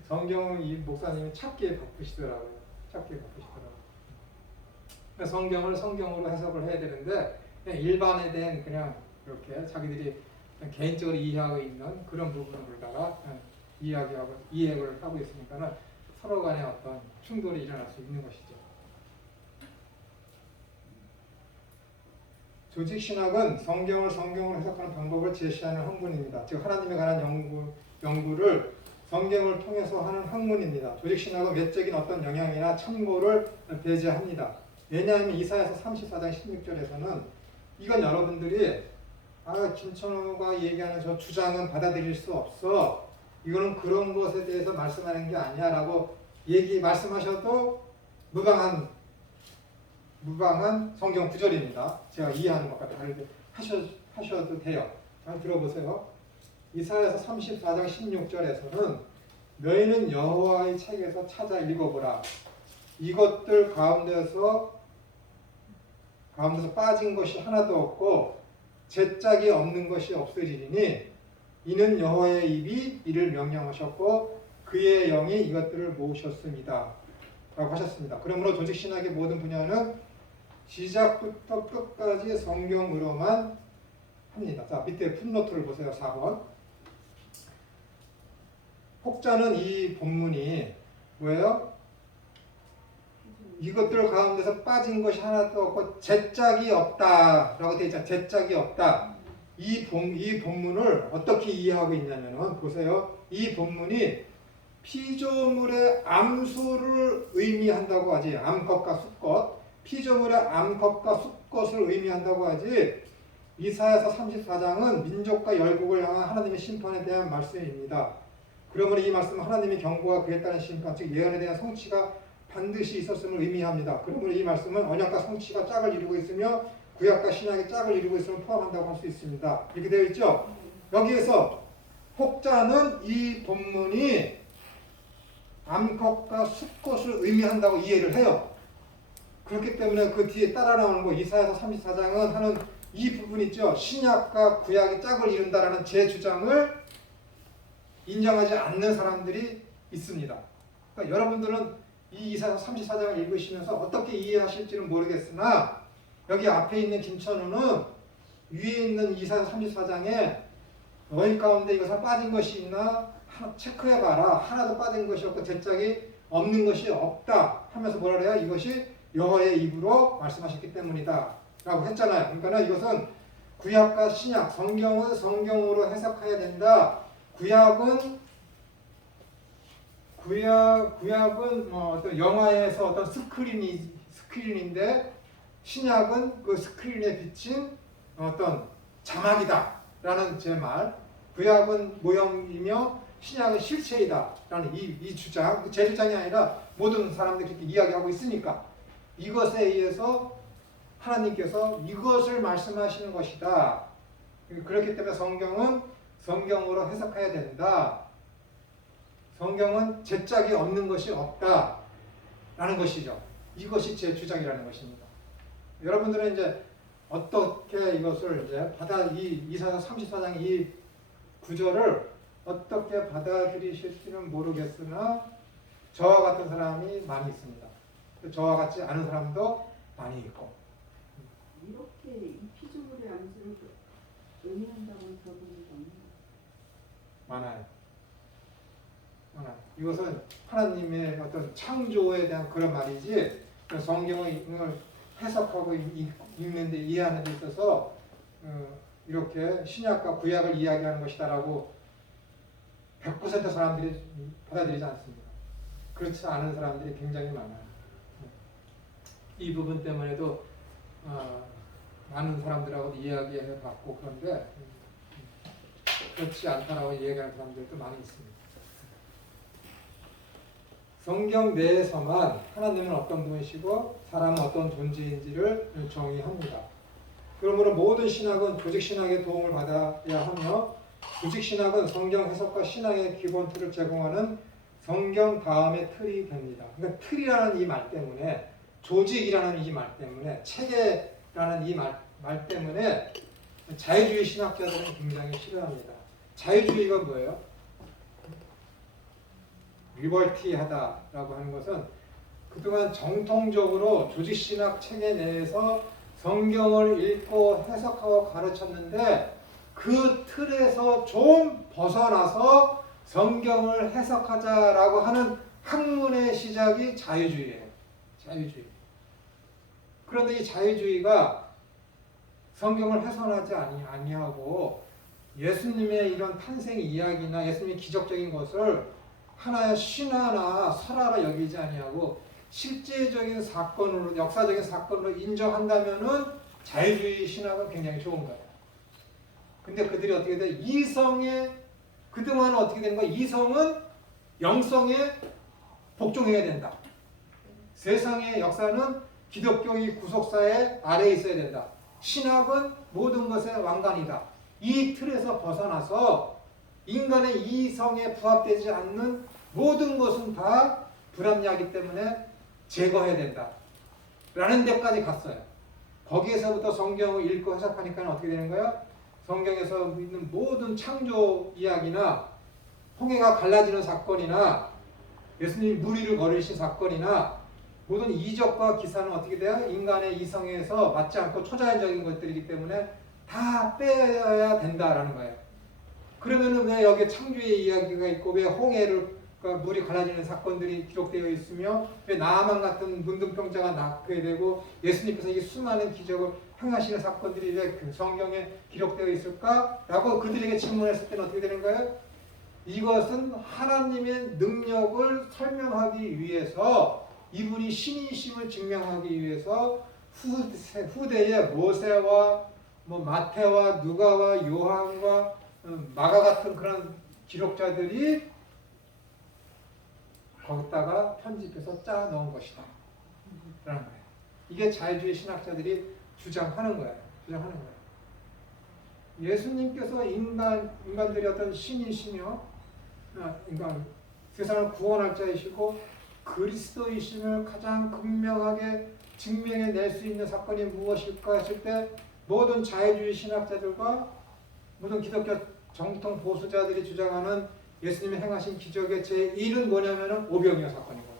성경을 이 목사님이 찾기에 바쁘시더라고요. 그러니까 성경을 성경으로 해석을 해야 되는데 그냥 일반에 대한 그냥 이렇게 자기들이 그냥 개인적으로 이해하고 있는 그런 부분으로다가 이해를 하고 있으니까는 서로 간에 어떤 충돌이 일어날 수 있는 것이죠. 조직신학은 성경을 성경으로 해석하는 방법을 제시하는 학문입니다. 즉 하나님에 관한 연구를 성경을 통해서 하는 학문입니다. 조직신학은 외적인 어떤 영향이나 참고를 배제합니다. 왜냐하면 이사야서 34장 16절에서는 이건 여러분들이 김천호가 얘기하는 저 주장은 받아들일 수 없어. 이거는 그런 것에 대해서 말씀하는 게 아니야 라고 말씀하셔도 무방한 성경 구절입니다. 제가 이해하는 것과 다르게 하셔도 돼요. 잘 들어보세요. 이사야서 34장 16절에서는 너희는 여호와의 책에서 찾아 읽어보라. 이것들 가운데서 빠진 것이 하나도 없고 제짝이 없는 것이 없으리니 이는 여호와의 입이 이를 명령하셨고 그의 영이 이것들을 모으셨습니다. 라고 하셨습니다. 그러므로 조직신학의 모든 분야는 시작부터 끝까지 성경으로만 합니다. 자, 밑에 풋노트를 보세요. 4번. 혹자는 이 본문이 뭐예요? 이것들 가운데서 빠진 것이 하나도 없고 제짝이 없다라고 되어 있잖아요. 제짝이 없다. 이 본문을 어떻게 이해하고 있냐면은 보세요. 이 본문이 피조물의 암수를 의미한다고 하지. 암컷과 수컷. 피조물의 암컷과 수컷을 의미한다고 하지. 이사야서 34장은 민족과 열국을 향한 하나님의 심판에 대한 말씀입니다. 그러므로 이 말씀은 하나님의 경고와 그에 따른 심판, 즉 예언에 대한 성취가 반드시 있었음을 의미합니다. 그러므로 이 말씀은 언약과 성취가 짝을 이루고 있으며 구약과 신약의 짝을 이루고 있음을 포함한다고 할 수 있습니다. 이렇게 되어 있죠? 여기에서 혹자는 이 본문이 암컷과 수컷을 의미한다고 이해를 해요. 그렇기 때문에 그 뒤에 따라 나오는 거 이사야서 34장은 하는 이 부분 있죠. 신약과 구약이 짝을 이룬다라는 제 주장을 인정하지 않는 사람들이 있습니다. 그러니까 여러분들은 이 이사야서 34장을 읽으시면서 어떻게 이해하실지는 모르겠으나 여기 앞에 있는 김천우는 위에 있는 이사야서 34장에 너희 가운데 이것은 빠진 것이 있나 체크해봐라. 하나도 빠진 것이 없고 제짝이 없는 것이 없다 하면서 뭐라 그래요? 이것이 여호와의 입으로 말씀하셨기 때문이다 라고 했잖아요. 그러니까 이것은 구약과 신약, 성경은 성경으로 해석해야 된다. 구약은 어떤 영화에서 어떤 스크린인데 신약은 그 스크린에 비친 어떤 자막이다라는 제 말. 구약은 모형이며 신약은 실체이다라는 이 주장. 제 주장이 아니라 모든 사람들이 그렇게 이야기하고 있으니까 이것에 의해서 하나님께서 이것을 말씀하시는 것이다. 그렇기 때문에 성경은 성경으로 해석해야 된다. 성경은 제짝이 없는 것이 없다. 라는 것이죠. 이것이 제 주장이라는 것입니다. 여러분들은 이제 어떻게 이것을 이제 이사야 34장 이 구절을 어떻게 받아들이실지는 모르겠으나 저와 같은 사람이 많이 있습니다. 저와 같지 않은 사람도 많이 있고. 이렇게 이피조물의 암수를 의미한다고는 들어본 적이 없네요. 많아요. 많아요. 이것은 하나님의 어떤 창조에 대한 그런 말이지 성경을 해석하고 읽는 데 이해하는 데 있어서 이렇게 신약과 구약을 이야기하는 것이다라고 100% 사람들이 받아들이지 않습니다. 그렇지 않은 사람들이 굉장히 많아요. 이 부분 때문에도 많은 사람들하고 이야기해 봤고 그런데 그렇지 않다라고 얘기하는 사람들도 많이 있습니다. 성경 내에서만 하나님은 어떤 분이시고 사람은 어떤 존재인지를 정의합니다. 그러므로 모든 신학은 조직신학의 도움을 받아야 하며 조직신학은 성경 해석과 신앙의 기본 틀을 제공하는 성경 다음의 틀이 됩니다. 그러니까 틀이라는 이 말 때문에 조직이라는 이 말 때문에 체계라는 이 말 때문에 자유주의 신학자들은 굉장히 싫어합니다. 자유주의가 뭐예요? 리버티하다라고 하는 것은 그동안 정통적으로 조직신학 체계 내에서 성경을 읽고 해석하고 가르쳤는데 그 틀에서 좀 벗어나서 성경을 해석하자라고 하는 학문의 시작이 자유주의예요. 자유주의. 그런데 이 자유주의가 성경을 훼손하지 아니하고 예수님의 이런 탄생 이야기나 예수님의 기적적인 것을 하나의 신화나 설화로 여기지 아니하고 실제적인 사건으로 역사적인 사건으로 인정한다면은 자유주의 신학은 굉장히 좋은 거예요. 근데 그들이 어떻게 돼? 이성에 그동안은 어떻게 되는 거야? 이성은 영성에 복종해야 된다. 세상의 역사는 기독교의 구속사의 아래에 있어야 된다. 신학은 모든 것의 왕관이다. 이 틀에서 벗어나서 인간의 이성에 부합되지 않는 모든 것은 다 불합리하기 때문에 제거해야 된다. 라는 데까지 갔어요. 거기에서부터 성경을 읽고 해석하니까 어떻게 되는 거예요? 성경에서 있는 모든 창조 이야기나 홍해가 갈라지는 사건이나 예수님이 무리를 걸으신 사건이나 모든 이적과 기사는 어떻게 돼요? 인간의 이성에서 맞지 않고 초자연적인 것들이기 때문에 다 빼야 된다라는 거예요. 그러면은 왜 여기 창조의 이야기가 있고 왜 홍해를 물이 갈라지는 사건들이 기록되어 있으며 왜 나아만 같은 문둥병자가 낫게 되고 예수님께서 이 수많은 기적을 행하시는 사건들이 왜 그 성경에 기록되어 있을까라고 그들에게 질문했을 때는 어떻게 되는 거예요? 이것은 하나님의 능력을 설명하기 위해서 이분이 신이심을 증명하기 위해서 후대의 모세와 마태와 누가와 요한과 마가 같은 그런 기록자들이 거기다가 편집해서 짜 넣은 것이다. 라는 거예요. 이게 자유주의 신학자들이 주장하는 거예요. 예수님께서 인간들이 어떤 신이시며 세상을 구원할 자이시고 그리스도이심을 가장 극명하게 증명해낼 수 있는 사건이 무엇일까 했을 때 모든 자유주의 신학자들과 모든 기독교 정통 보수자들이 주장하는 예수님이 행하신 기적의 제1은 뭐냐면은 오병이어 사건이거든요.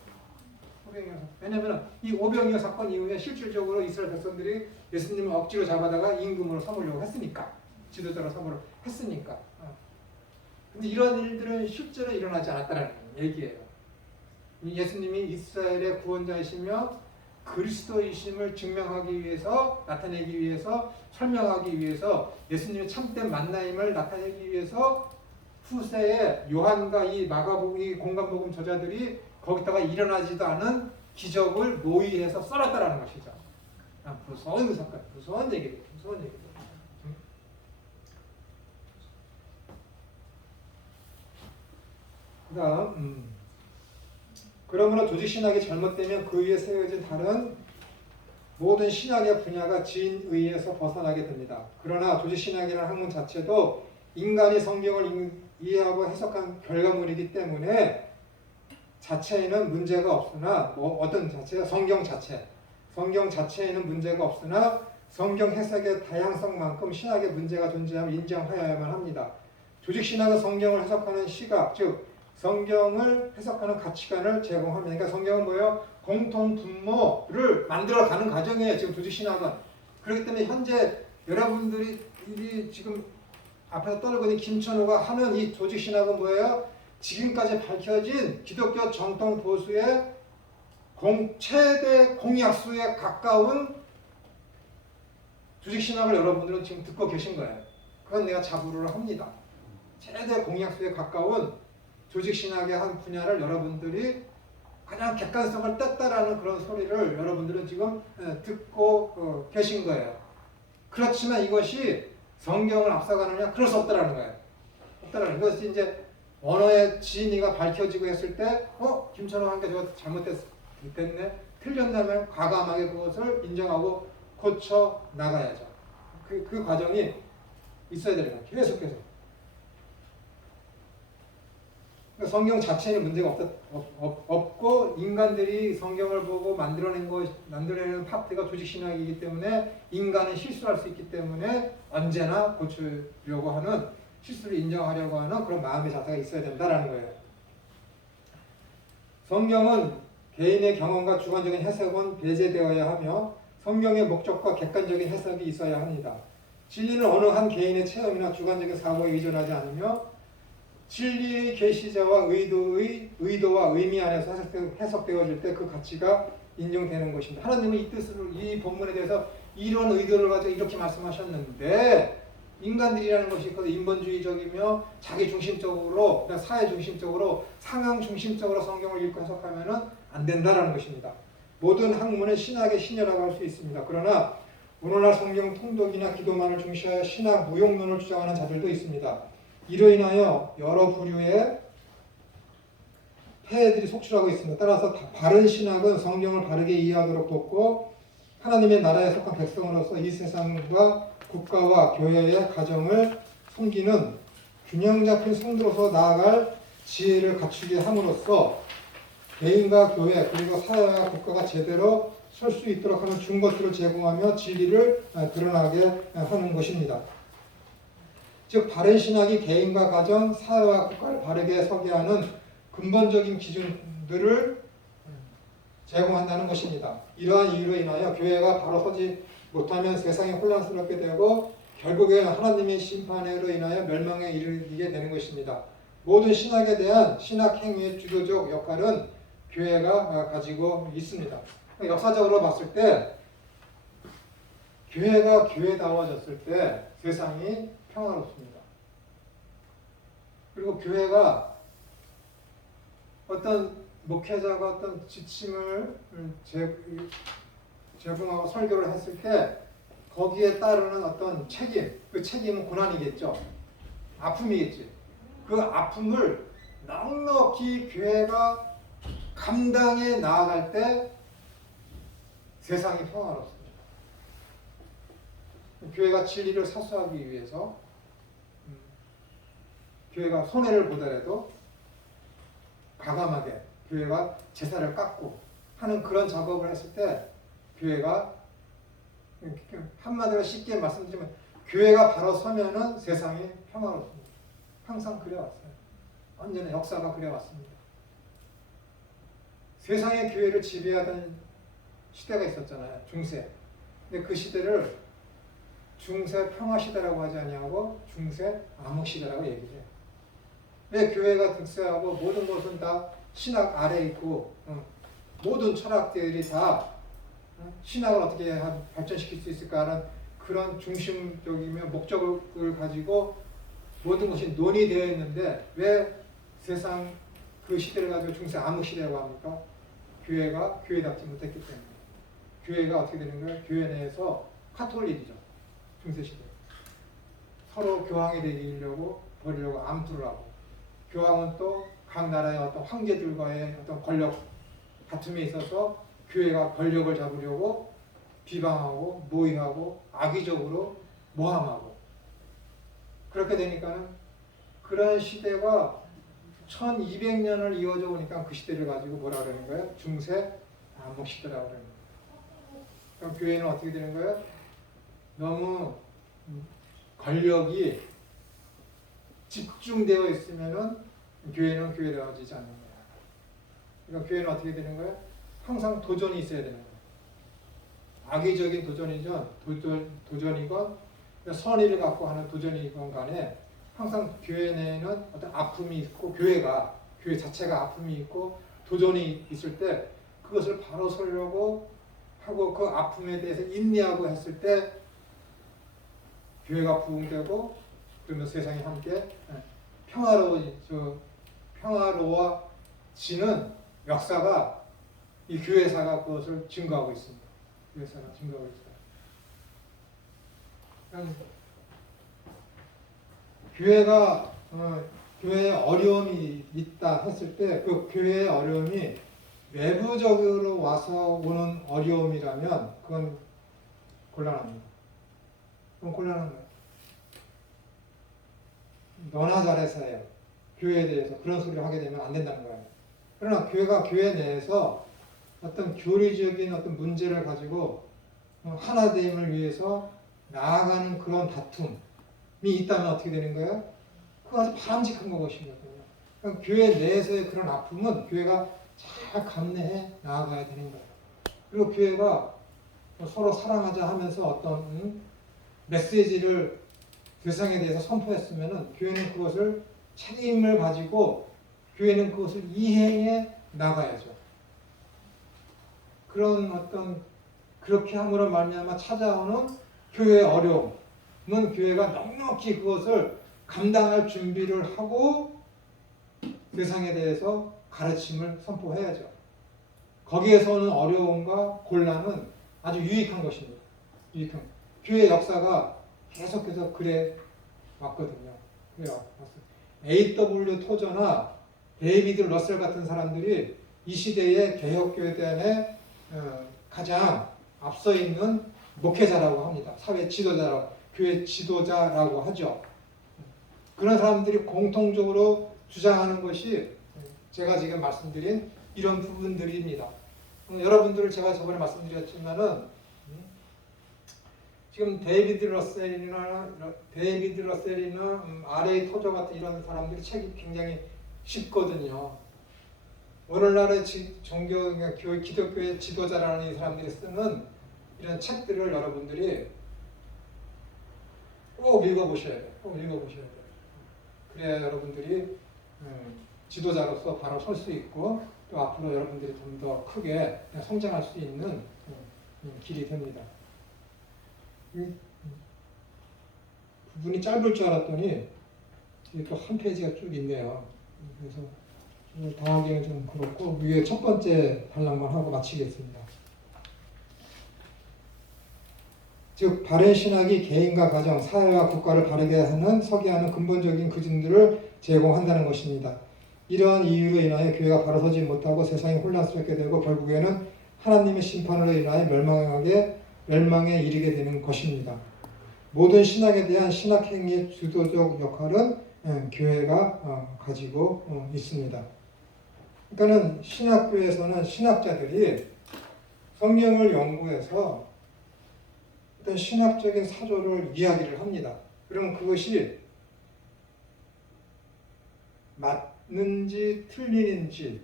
왜냐하면 이 오병이어 사건 이후에 실질적으로 이스라엘 백성들이 예수님을 억지로 잡아다가 임금으로 삼으려고 했으니까, 지도자로 삼으려고 했으니까. 근데 이런 일들은 실제로 일어나지 않았다는 얘기예요. 예수님이 이스라엘의 구원자이시며 그리스도이심을 증명하기 위해서, 나타내기 위해서, 설명하기 위해서, 예수님의 참된 만나임을 나타내기 위해서 후세에 요한과 이 마가복음, 이 공간복음 저자들이 거기다가 일어나지도 않은 기적을 모의해서 써놨다라는 것이죠. 무서운 사건, 무서운 얘기들. 그다음, 그러므로 조직신학이 잘못되면 그 위에 세워진 다른 모든 신학의 분야가 진의에서 벗어나게 됩니다. 그러나 조직신학이라는 학문 자체도 인간이 성경을 이해하고 해석한 결과물이기 때문에 자체에는 문제가 없으나 어떤 자체가 성경 자체에는 문제가 없으나 성경 해석의 다양성만큼 신학의 문제가 존재함을 인정하여야만 합니다. 조직신학은 성경을 해석하는 시각, 즉 성경을 해석하는 가치관을 제공합니다. 그러니까 성경은 뭐예요? 공통 분모를 만들어가는 과정이에요. 지금 조직신학은. 그렇기 때문에 현재 여러분들이 지금 앞에서 떠들고 있는 김천호가 하는 이 조직신학은 뭐예요? 지금까지 밝혀진 기독교 정통 보수의 최대 공약수에 가까운 조직신학을 여러분들은 지금 듣고 계신 거예요. 그건 내가 자부를 합니다. 최대 공약수에 가까운 조직신학의 한 분야를 여러분들이 가장 객관성을 뗐다라는 그런 소리를 여러분들은 지금 듣고 계신 거예요. 그렇지만 이것이 성경을 앞서가느냐? 그럴 수 없다라는 거예요. 없다라는 것이 이제 언어의 진위가 밝혀지고 했을 때, 김천호 한게 저거 잘못됐네, 틀렸다면 과감하게 그것을 인정하고 고쳐 나가야죠. 그 과정이 있어야 되는 거예요. 계속해서. 그러니까 성경 자체에는 문제가 없고 인간들이 성경을 보고 만들어내는 파트가 조직신학이기 때문에 인간은 실수할 수 있기 때문에 언제나 고치려고 하는, 실수를 인정하려고 하는 그런 마음의 자세가 있어야 된다라는 거예요. 성경은 개인의 경험과 주관적인 해석은 배제되어야 하며 성경의 목적과 객관적인 해석이 있어야 합니다. 진리는 어느 한 개인의 체험이나 주관적인 사고에 의존하지 않으며 진리의 계시자와 의도와 의미 안에서 해석되어질 때 그 가치가 인정되는 것입니다. 하나님은 이 뜻을, 이 본문에 대해서 이런 의도를 가지고 이렇게 말씀하셨는데 인간들이라는 것이 인본주의적이며 자기 중심적으로, 그냥 사회 중심적으로, 상황 중심적으로 성경을 읽고 해석하면은 안 된다라는 것입니다. 모든 학문은 신학의 신여라고 할 수 있습니다. 그러나 오늘날 성경 통독이나 기도만을 중시하여 신학 무용론을 주장하는 자들도 있습니다. 이로 인하여 여러 부류의 폐해들이 속출하고 있습니다. 따라서 바른 신학은 성경을 바르게 이해하도록 돕고 하나님의 나라에 속한 백성으로서 이 세상과 국가와 교회의 가정을 섬기는 균형 잡힌 성도로서 나아갈 지혜를 갖추게 함으로써 개인과 교회 그리고 사회와 국가가 제대로 설 수 있도록 하는 중거수를 제공하며 진리를 드러나게 하는 것입니다. 즉 바른 신학이 개인과 가정, 사회와 국가를 바르게 서게 하는 근본적인 기준들을 제공한다는 것입니다. 이러한 이유로 인하여 교회가 바로 서지 못하면 세상이 혼란스럽게 되고 결국엔 하나님의 심판으로 인하여 멸망에 이르게 되는 것입니다. 모든 신학에 대한 신학 행위의 주도적 역할은 교회가 가지고 있습니다. 역사적으로 봤을 때 교회가 교회다워졌을 때 세상이 평화롭습니다. 그리고 교회가 어떤 목회자가 어떤 지침을 제공하고 설교를 했을 때 거기에 따르는 어떤 책임, 그 책임은 고난이겠죠. 아픔이겠지. 그 아픔을 넉넉히 교회가 감당해 나아갈 때 세상이 평화롭습니다. 교회가 진리를 사수하기 위해서 교회가 손해를 보더라도 과감하게 교회가 제사를 깎고 하는 그런 작업을 했을 때 교회가, 한마디로 쉽게 말씀드리면 교회가 바로 서면은 세상이 평화롭습니다. 항상 그래왔어요. 언제나 역사가 그래왔습니다. 세상의 교회를 지배하던 시대가 있었잖아요. 중세. 근데 그 시대를 중세 평화 시대라고 하지 아니하고 중세 암흑 시대라고 얘기해요. 왜 교회가 득세하고 모든 것은 다 신학 아래에 있고 모든 철학들이 다 신학을 어떻게 발전시킬 수 있을까 하는 그런 중심적이며 목적을 가지고 모든 것이 논의되어 있는데 왜 세상 그 시대를 가지고 중세 암흑 시대라고 합니까? 교회가 교회답지 못했기 때문에. 교회가 어떻게 되는 거예요? 교회 내에서 카톨릭이죠. 중세시대. 서로 교황이 되려고 버리려고 암투를 하고 교황은 또 각 나라의 어떤 황제들과의 어떤 권력 다툼에 있어서 교회가 권력을 잡으려고 비방하고 모의하고 악의적으로 모함하고 그렇게 되니까는 그런 시대가 1200년을 이어져 오니까 그 시대를 가지고 뭐라 그러는 거예요? 중세 암흑 시대라고 그러는 거예요. 그럼 교회는 어떻게 되는 거예요? 너무 권력이 집중되어 있으면은 교회는 교회되어지지 않는 거야. 그러니까 교회는 어떻게 되는 거야? 항상 도전이 있어야 되는 거야. 악의적인 도전이건 선의를 갖고 하는 도전이건 간에 항상 교회 내에는 어떤 아픔이 있고 교회 자체가 아픔이 있고 도전이 있을 때 그것을 바로 서려고 하고 그 아픔에 대해서 인내하고 했을 때 교회가 부흥되고 그러면 세상이 함께 평화로워지는 역사가 이 교회사가 그것을 증거하고 있습니다. 교회사가 증거하고 있어요. 교회가 교회에 어려움이 있다 했을 때 그 교회의 어려움이 외부적으로 와서 오는 어려움이라면 그건 곤란합니다. 그건 곤란한 거예요. 너나 잘해서 해요. 교회에 대해서 그런 소리를 하게 되면 안 된다는 거예요. 그러나 교회가 교회 내에서 어떤 교리적인 어떤 문제를 가지고 하나됨을 위해서 나아가는 그런 다툼이 있다면 어떻게 되는 거예요? 그거 아주 바람직한 것이거든요. 그러니까 교회 내에서의 그런 아픔은 교회가 잘 감내해 나아가야 되는 거예요. 그리고 교회가 서로 사랑하자 하면서 어떤 메시지를 세상에 대해서 선포했으면은 교회는 그것을 책임을 가지고 교회는 그것을 이행해 나가야죠. 그런 어떤 그렇게 함으로 말미암아 찾아오는 교회의 어려움은 교회가 넉넉히 그것을 감당할 준비를 하고 세상에 대해서 가르침을 선포해야죠. 거기에서 오는 어려움과 곤란은 아주 유익한 것입니다. 유익한. 교회 역사가 계속해서 그래 왔거든요. 그래 왔어요. A.W. 토저나 데이비드 러셀 같은 사람들이 이 시대의 개혁교회단에 가장 앞서 있는 목회자라고 합니다. 사회 지도자라고, 교회 지도자라고 하죠. 그런 사람들이 공통적으로 주장하는 것이 제가 지금 말씀드린 이런 부분들입니다. 여러분들을 제가 저번에 말씀드렸지만은 지금 데이비드 러셀이나 R.A. 토저 같은 이런 사람들이 책이 굉장히 쉽거든요. 오늘날의 교회 기독교의 지도자라는 이 사람들이 쓰는 이런 책들을 여러분들이 꼭 읽어보셔야 돼요. 꼭 읽어보셔야 돼요. 그래야 여러분들이 지도자로서 바로 설 수 있고 또 앞으로 여러분들이 좀 더 크게 성장할 수 있는 길이 됩니다. 부분이 짧을 줄 알았더니 또 한 페이지가 쭉 있네요. 그래서 다 하기는 좀 그렇고 위에 첫 번째 단락만 하고 마치겠습니다. 즉 바른 신학이 개인과 가정, 사회와 국가를 바르게 하는 서기하는 근본적인 기준들을 제공한다는 것입니다. 이러한 이유로 인하여 교회가 바로 서지 못하고 세상이 혼란스럽게 되고 결국에는 하나님의 심판으로 인하여 멸망에 이르게 되는 것입니다. 모든 신학에 대한 신학 행위의 주도적 역할은 교회가 가지고 있습니다. 그러니까는 신학교에서는 신학자들이 성경을 연구해서 어떤 신학적인 사조를 이야기를 합니다. 그러면 그것이 맞는지 틀리는지에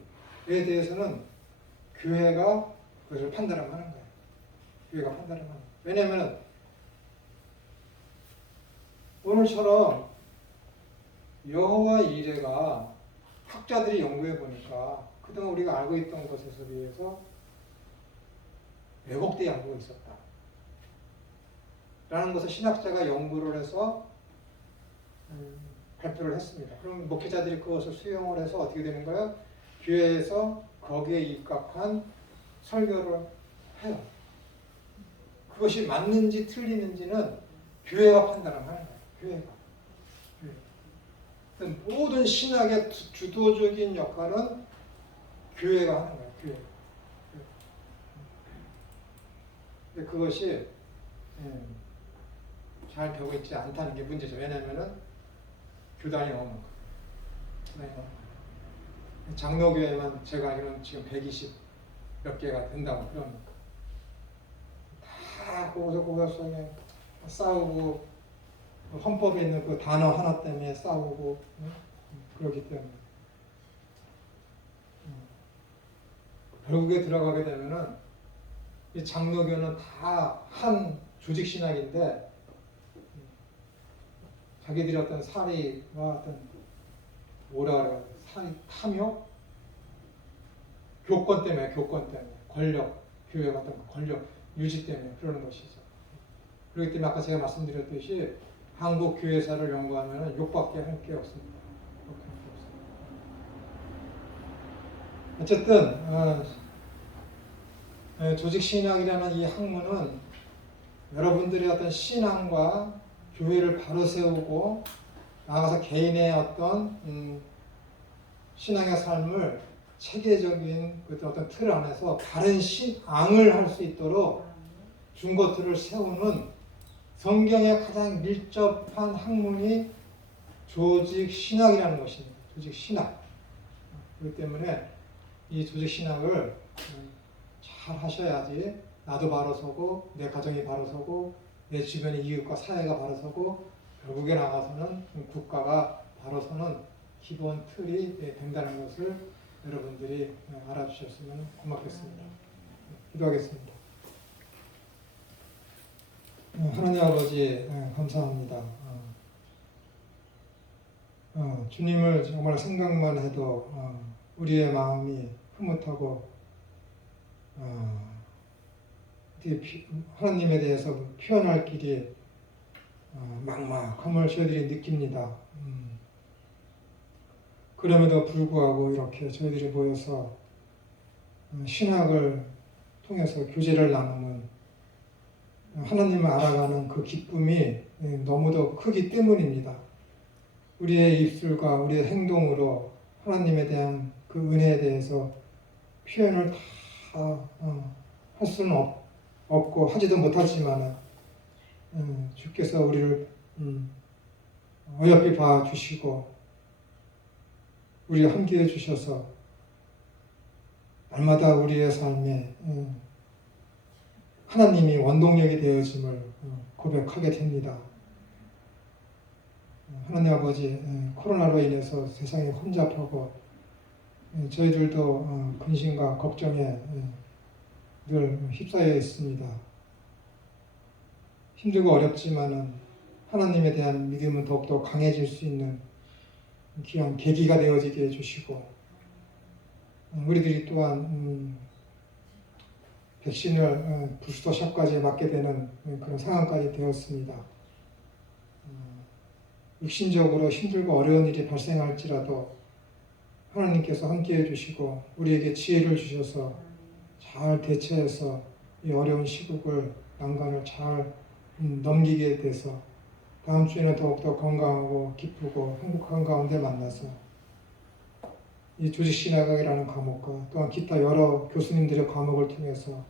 대해서는 교회가 그것을 판단하는 거예요. 교회가 판단하는 거예요. 왜냐하면 오늘처럼 여호와 이레가 학자들이 연구해 보니까 그동안 우리가 알고 있던 것에서 비해서 왜곡되게 알고 있었다. 라는 것을 신학자가 연구를 해서 발표를 했습니다. 그럼 목회자들이 그것을 수용을 해서 어떻게 되는 거예요? 교회에서 거기에 입각한 설교를 해요. 그것이 맞는지 틀리는지는 교회가 판단을 하는 거예요. 교회가. 모든 신학의 주도적인 역할은 교회가 하는 거예요. 교회. 근데 그것이 잘 되고 있지 않다는 게 문제죠. 왜냐하면은 교단이 너무 많고 장로교회만 제가 알기로는 지금 120 몇 개가 된다고 그러니까 다 거기서 그냥 싸우고 헌법에 있는 그 단어 하나 때문에 싸우고 그렇기 때문에 결국에 들어가게 되면은 이 장로교는 다 한 조직 신학인데 자기들이 어떤 사리와 어떤 뭐라 그래요? 사리 탐욕? 교권 때문에 권력, 교회가 어떤 권력 유지 때문에 그러는 것이죠. 그렇기 때문에 아까 제가 말씀드렸듯이 한국 교회사를 연구하면 욕밖에 할 게 없습니다. 어쨌든 조직 신학이라는 이 학문은 여러분들의 어떤 신앙과 교회를 바로 세우고 나아가서 개인의 어떤 신앙의 삶을 체계적인 어떤 틀 안에서 바른 신앙을 할 수 있도록 중고틀을 세우는 성경에 가장 밀접한 학문이 조직 신학이라는 것입니다. 조직 신학. 그렇기 때문에 이 조직 신학을 잘 하셔야지 나도 바로 서고 내 가정이 바로 서고 내 주변의 이웃과 사회가 바로 서고 결국에 나가서는 국가가 바로 서는 기본 틀이 된다는 것을 여러분들이 알아주셨으면 고맙겠습니다. 기도하겠습니다. 하나님 아버지 감사합니다. 주님을 정말 생각만 해도 우리의 마음이 흐뭇하고 하나님에 대해서 표현할 길이 막막함을 저희들이 느낍니다. 그럼에도 불구하고 이렇게 저희들이 모여서 신학을 통해서 교제를 나누는 하나님을 알아가는 그 기쁨이 너무도 크기 때문입니다. 우리의 입술과 우리의 행동으로 하나님에 대한 그 은혜에 대해서 표현을 다 할 수는 없고 하지도 못하지만 주께서 우리를 어여삐 봐주시고 우리 함께해 주셔서 날마다 우리의 삶에 하나님이 원동력이 되어짐을 고백하게 됩니다. 하나님 아버지, 코로나로 인해서 세상이 혼잡하고 저희들도 근심과 걱정에 늘 휩싸여 있습니다. 힘들고 어렵지만은 하나님에 대한 믿음은 더욱더 강해질 수 있는 귀한 계기가 되어지게 해주시고 우리들이 또한 백신을 부스터샷까지 맞게 되는 그런 상황까지 되었습니다. 육신적으로 힘들고 어려운 일이 발생할지라도 하나님께서 함께해 주시고 우리에게 지혜를 주셔서 잘 대처해서 이 어려운 시국을 난관을 잘 넘기게 돼서 다음 주에는 더욱더 건강하고 기쁘고 행복한 가운데 만나서 이 조직신학이라는 과목과 또한 기타 여러 교수님들의 과목을 통해서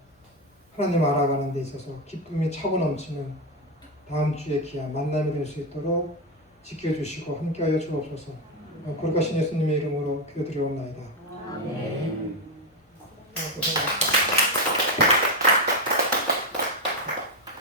하나님 알아가는 데 있어서 기쁨이 차고 넘치는 다음 주의 귀한 만남이 될 수 있도록 지켜주시고 함께하여 주옵소서. 거룩하신 예수님의 이름으로 기도드리옵나이다.